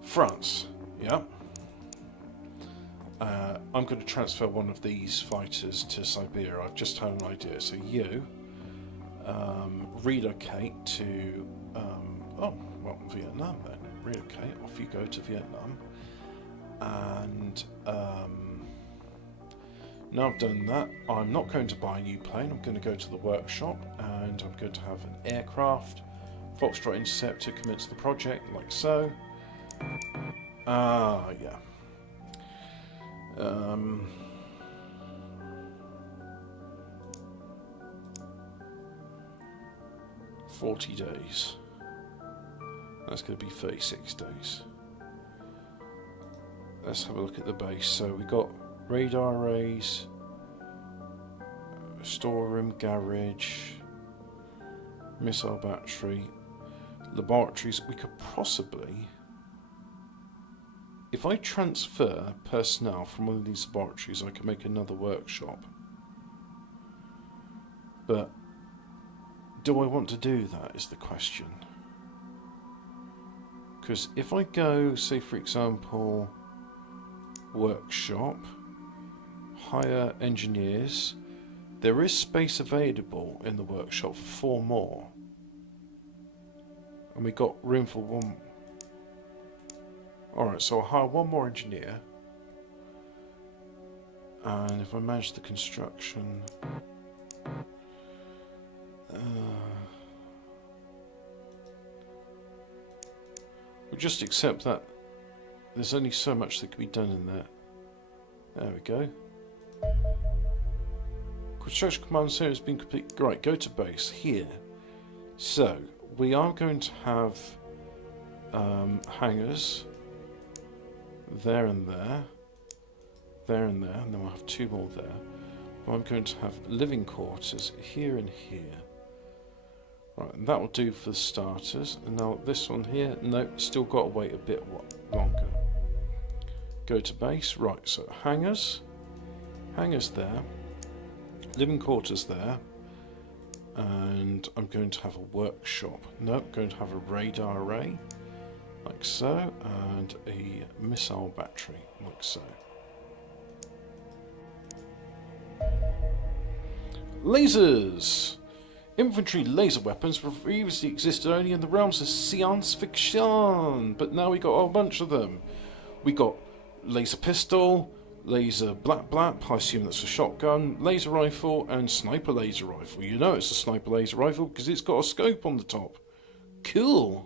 France. Yeah. I'm going to transfer one of these fighters to Siberia. I've just had an idea. So you relocate to Vietnam then. Relocate. Off you go to Vietnam. And now I've done that, I'm not going to buy a new plane. I'm going to go to the workshop and I'm going to have an aircraft. Foxtrot Interceptor, commence the project like so. Yeah. 40 days. That's going to be 36 days. Let's have a look at the base. So we got radar arrays, storeroom, garage, missile battery, laboratories. We could possibly, if I transfer personnel from one of these laboratories, I can make another workshop. But do I want to do that is the question. Because if I go, say for example, workshop, hire engineers, there is space available in the workshop for 4 more. And we got room for 1. Alright, so I'll hire 1 more engineer. And if I manage the construction... we'll just accept that there's only so much that can be done in there. There we go. Construction command center has been complete. Right, go to base here. So we are going to have hangars there and there, there and there, and then we'll have 2 more there. I'm going to have living quarters here and here. Right, and that will do for the starters. And now this one here, nope, still got to wait a bit longer. Go to base. Right, so hangars there, living quarters there, and I'm going to have a workshop. Nope, going to have a radar array, like so, and a missile battery, like so. Lasers! Infantry laser weapons previously existed only in the realms of science fiction, but now we got a whole bunch of them. We got laser pistol, laser blap, I assume that's a shotgun, laser rifle, and sniper laser rifle. You know it's a sniper laser rifle because it's got a scope on the top. Cool!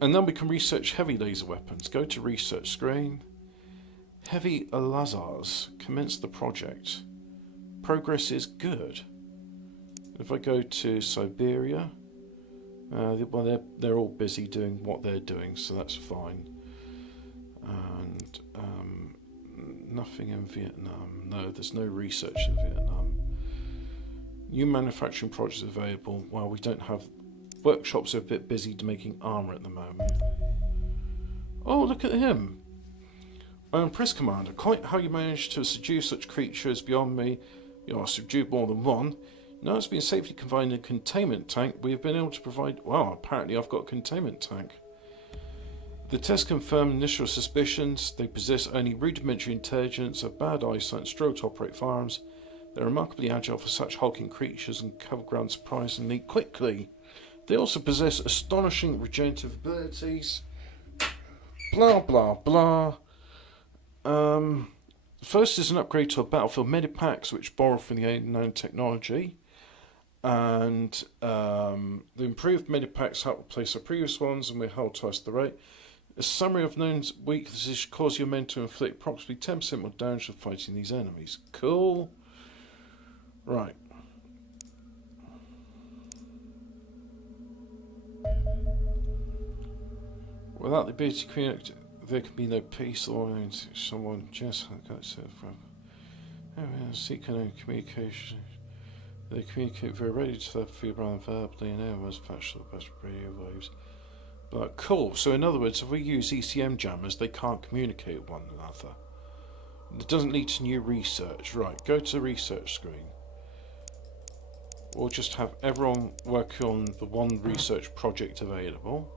And then we can research heavy laser weapons. Go to research screen. Heavy lasers. Commence the project. Progress is good. If I go to Siberia, well, they're all busy doing what they're doing, so that's fine. And nothing in Vietnam. No, there's no research in Vietnam. New manufacturing projects available. Well, we don't have. Workshops are a bit busy making armour at the moment. Oh, look at him! I'm impressed, Commander. Quite how you managed to subdue such creatures beyond me. You are subdued more than one. Now it's been safely confined in a containment tank. We have been able to provide. Well, apparently I've got a containment tank. The test confirmed initial suspicions. They possess only rudimentary intelligence, a bad eyesight, and struggle to operate firearms. They're remarkably agile for such hulking creatures and cover ground surprisingly quickly. They also possess astonishing regenerative abilities. Blah blah blah. First is an upgrade to a battlefield medipacks, which borrow from the Xenonaughts technology. And the improved medipacks help replace our previous ones, and we're held twice the rate. A summary of known weaknesses cause your men to inflict approximately 10% more damage when fighting these enemies. Cool. Right. Without the ability to communicate, there can be no peace or someone just seeking communication. They communicate very ready to their field rather than verbally, and everyone's fetched the best radio waves. But cool. So in other words, if we use ECM jammers, they can't communicate with one another. It doesn't lead to new research. Right, go to the research screen. We'll just have everyone work on the one research project available.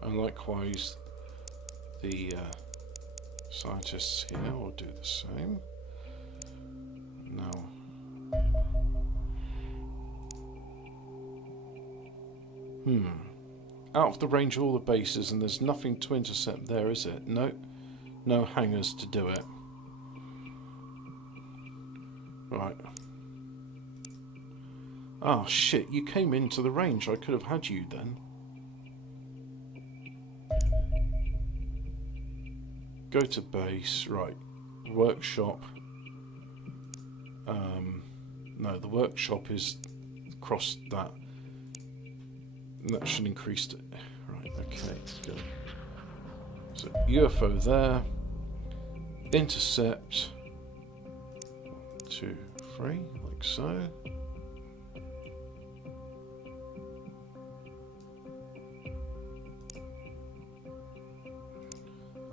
And likewise, the scientists here will do the same. Now, out of the range of all the bases, and there's nothing to intercept there, is it? No, no hangars to do it. Right. Ah, shit, you came into the range. I could have had you then. Go to base, right. Workshop. No, the workshop is across that. And that should increase it. Right, okay, let's go. So, UFO there. Intercept. 1, 2, 3, like so.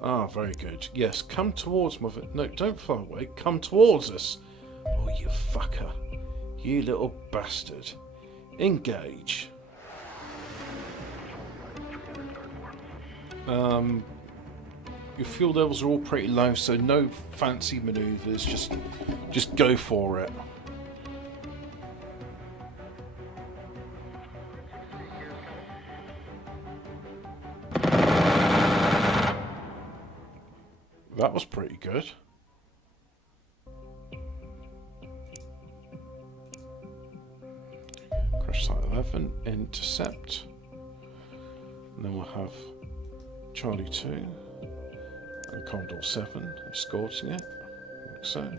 Ah, very good. Yes, come towards me. No, don't fly away. Come towards us. Oh, you fucker. You little bastard. Engage. Your fuel levels are all pretty low, so no fancy maneuvers. Just go for it. That was pretty good. Crash Site 11, intercept. And then we'll have Charlie 2 and Condor 7 escorting it, like so.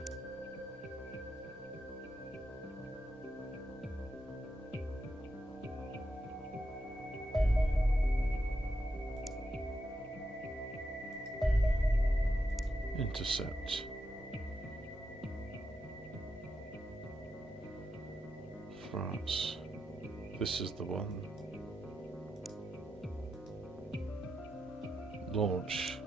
Intercept. Xenonaughts. This is the one. Launch.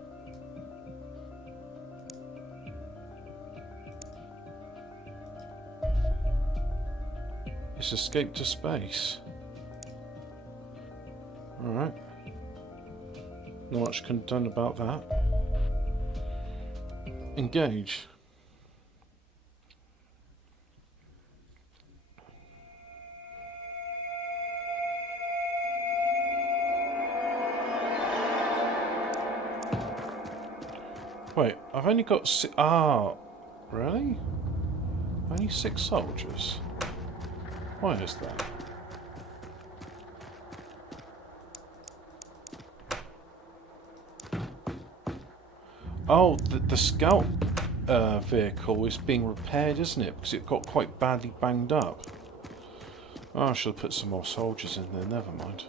It's escape to space. Alright. Not much can be done about that. Engage. Wait, I've only got really? Only 6 soldiers? Why is that? Oh, the scout vehicle is being repaired, isn't it? Because it got quite badly banged up. Oh, I should have put some more soldiers in there, never mind.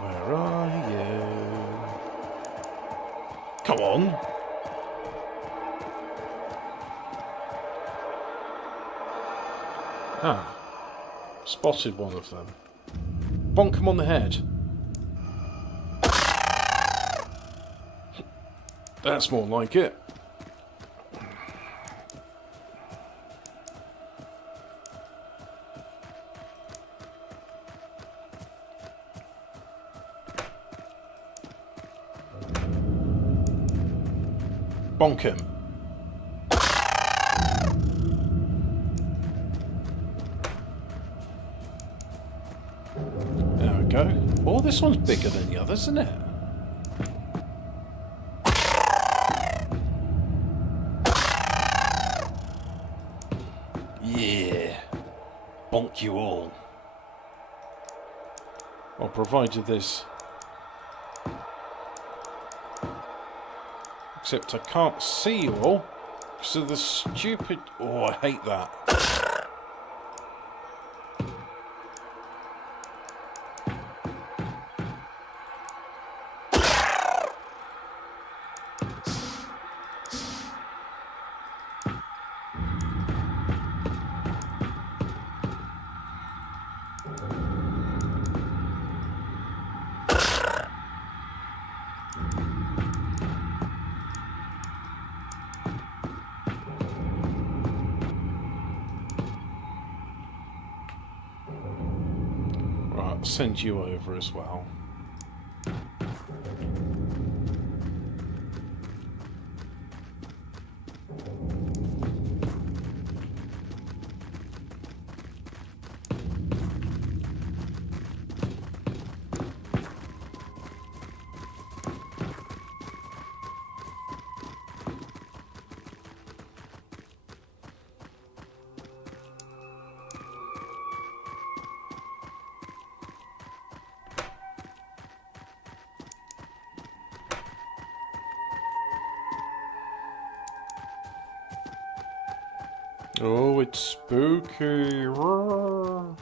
Where are you? Come on! Ah, spotted one of them. Bonk him on the head. That's more like it. Bonk him. There we go. Oh, this one's bigger than the others, isn't it? Yeah. Bonk you all. Well, provided this. Except I can't see you all. So the stupid... Oh, I hate that. Right, I'll send you over as well. Oh, it's spooky. Roar.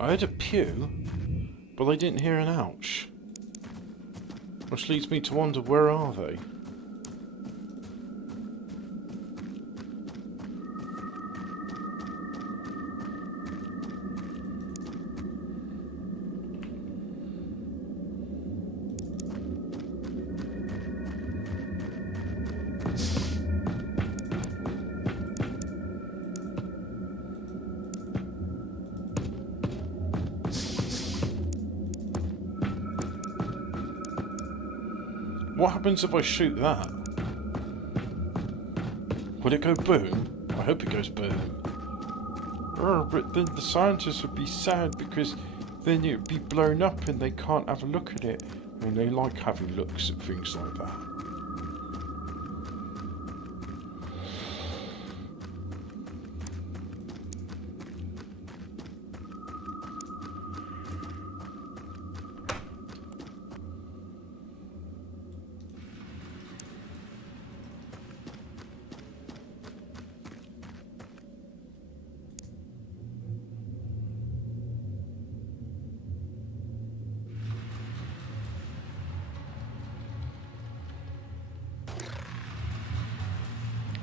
I heard a pew, but I didn't hear an ouch. Which leads me to wonder, where are they? What happens if I shoot that? Would it go boom? I hope it goes boom. Oh, but then the scientists would be sad because then it would be blown up and they can't have a look at it. And they like having looks at things like that.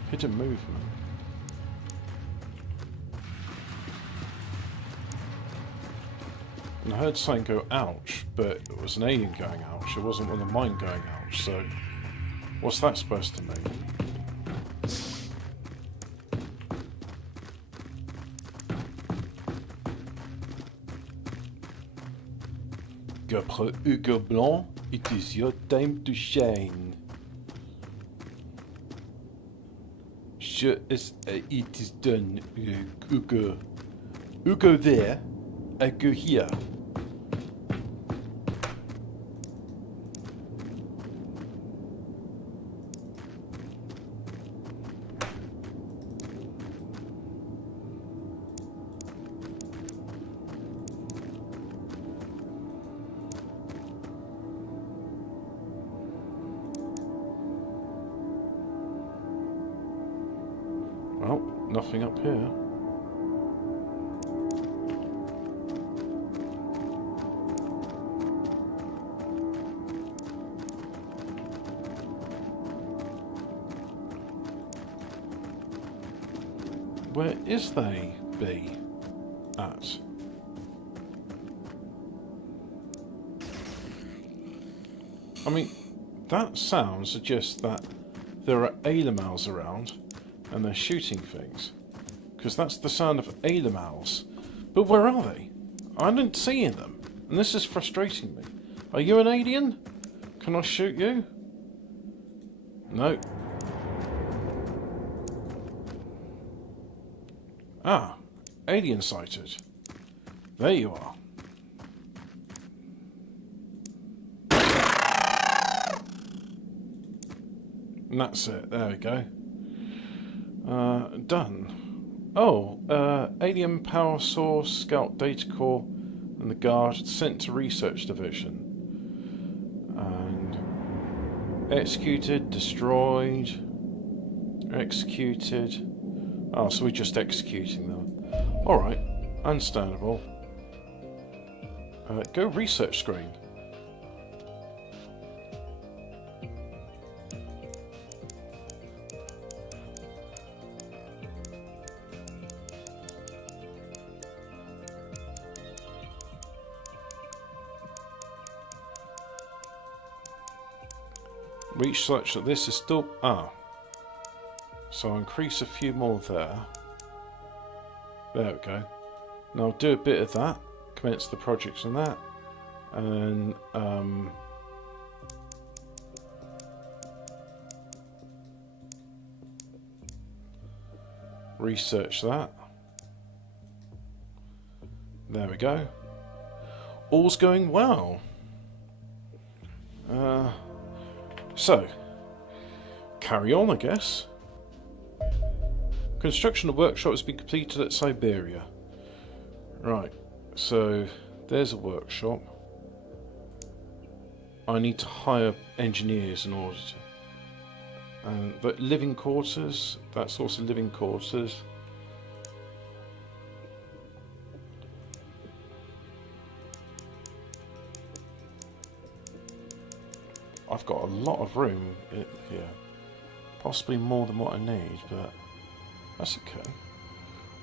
Hidden movement. And I heard something go ouch, but it was an alien going ouch. It wasn't one of mine going ouch, so what's that supposed to mean? Gabriel Hugo Blanc, it is your time to shine. It is done, Hugo. Hugo there, I go here. Well, nothing up here. Where is they be at? I mean, that sound suggests that there are Alamals around and they're shooting things. Because that's the sound of Alamals. But where are they? I didn't see them. And this is frustrating me. Are you an alien? Can I shoot you? No. Ah, alien sighted. There you are. And that's it. There we go. Done. Oh, alien power source, scout data core, and the guard sent to research division. And executed, destroyed, executed. Oh, so we're just executing them. Alright, understandable. Go research screen. Reach such that this is still... Ah. So I'll increase a few more there. There we go. Now I'll do a bit of that. Commence the projects on that. And... research that. There we go. All's going well. So, carry on, I guess. Construction of workshop has been completed at Siberia. Right, so there's a workshop. I need to hire engineers in order to... but living quarters, that's also living quarters. I've got a lot of room here. Possibly more than what I need, but that's okay.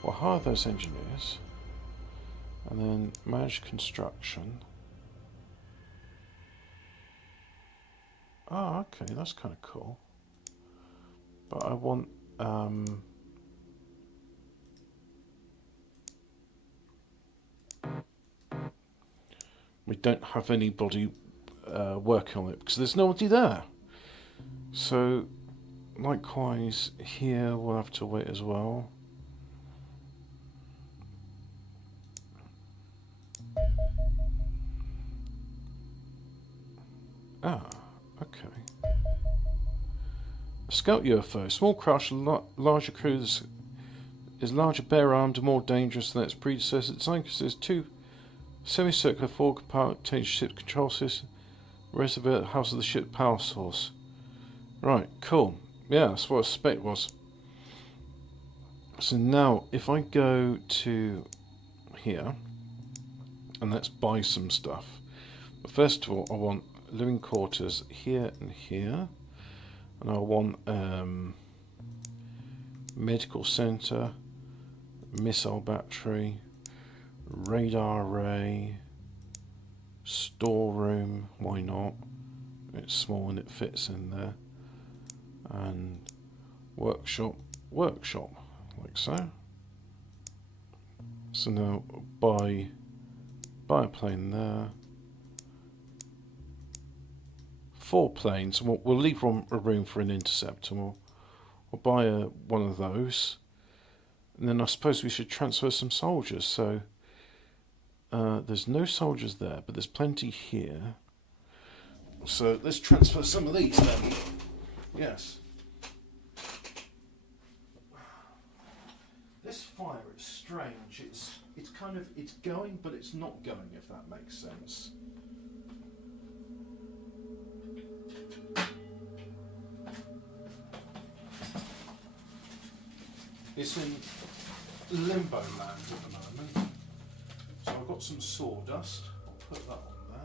We'll hire those engineers. And then manage construction. Oh, okay, that's kind of cool. But I want... we don't have anybody... working on it because there's nobody there. So, likewise, here we'll have to wait as well. Ah, okay. Scout UFO. Small craft, larger cruise is larger, bare-armed, and more dangerous than its predecessor. Design considers two semicircular four-compartment ship control system, reservoir, house of the ship power source. Right, cool. Yeah, that's what I suspect was. So now, if I go to here, and let's buy some stuff. But first of all, I want living quarters here and here, and I want medical center, missile battery, radar array, storeroom. Why not? It's small and it fits in there, and workshop, like so. So now buy a plane there. 4 planes. We'll leave a room for an intercept, and we'll buy one of those. And then I suppose we should transfer some soldiers. So there's no soldiers there, but there's plenty here. So let's transfer some of these then. Yes. This fire is strange. It's kind of going, but it's not going, if that makes sense. It's in limbo land at the moment. So I've got some sawdust. I'll put that on there.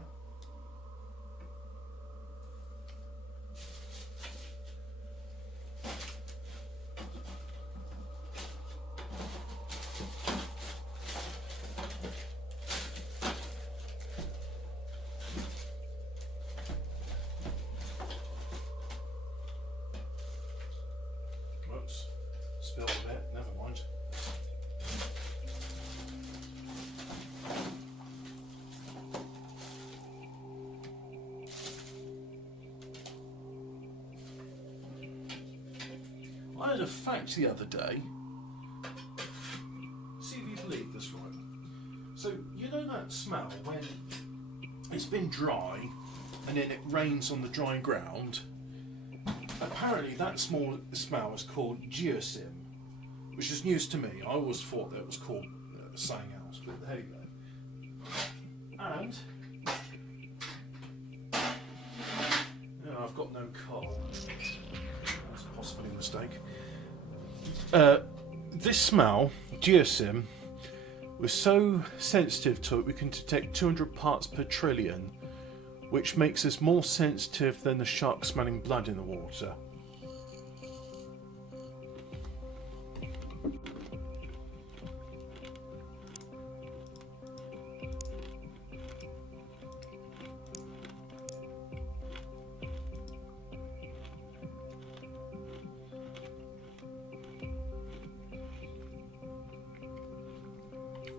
Whoops, spilled a bit, never mind. I heard a fact the other day. See if you believe this, right? So, you know that smell when it's been dry and then it rains on the dry ground? Apparently that small smell is called geosim, which is news to me. I always thought that it was called something else, but there you go. And I've got no coal. That's possibly a mistake. This smell, geosim, was so sensitive to it we can detect 200 parts per trillion, which makes us more sensitive than the shark smelling blood in the water.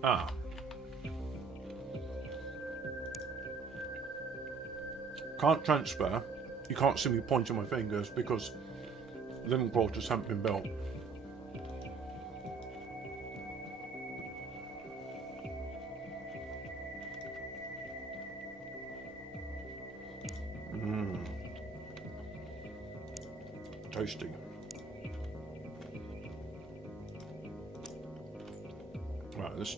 Ah. Can't transfer. You can't see me pointing my fingers because living quarters haven't been built. Tasty. Right, this.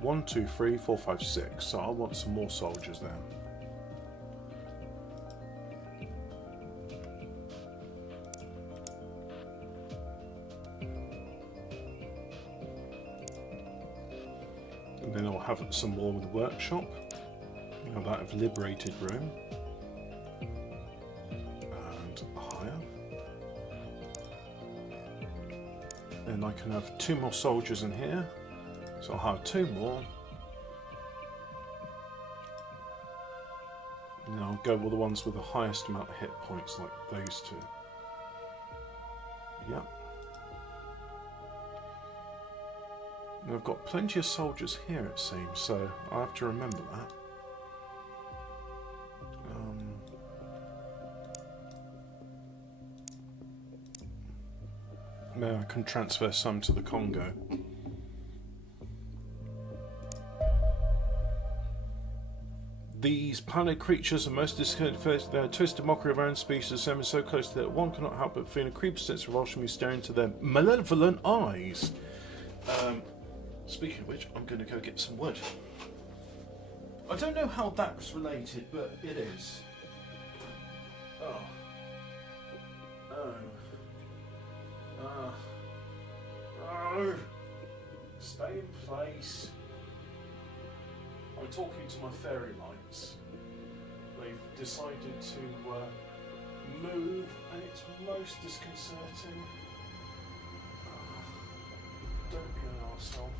One, two, three, four, five, six. So I want some more soldiers there. And then I'll have some more with the workshop. Now that I've liberated room. And higher. Then I can have 2 more soldiers in here. So I'll have 2 more. And then I'll go with the ones with the highest amount of hit points, like those 2. Yep. And I've got plenty of soldiers here, it seems, so I have to remember that. Maybe I can transfer some to the Congo. These planet creatures are most disconcerting. They are a twisted mockery of our own species, and so close that one cannot help but feel a creepy sense of revulsion when you stare into their malevolent eyes. Speaking of which, I'm going to go get some wood. I don't know how that's related, but it is. Oh. Oh. Stay in place. I'm talking to my fairy lights. They've decided to move, and it's most disconcerting. Don't be an arsehole.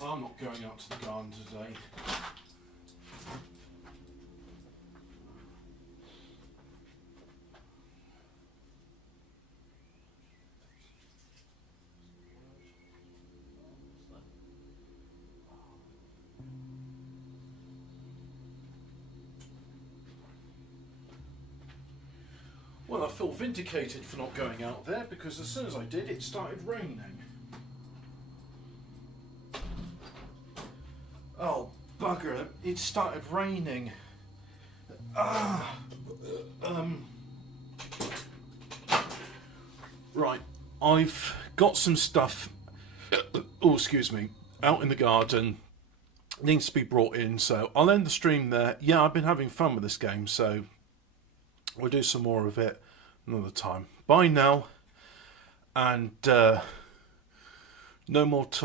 I'm not going out to the garden today. Well, I feel vindicated for not going out there because as soon as I did, it started raining. Oh, bugger, it started raining. Right, I've got some stuff, oh, excuse me, out in the garden. Needs to be brought in, so I'll end the stream there. Yeah, I've been having fun with this game, so we'll do some more of it another time. Bye now, and no more talk.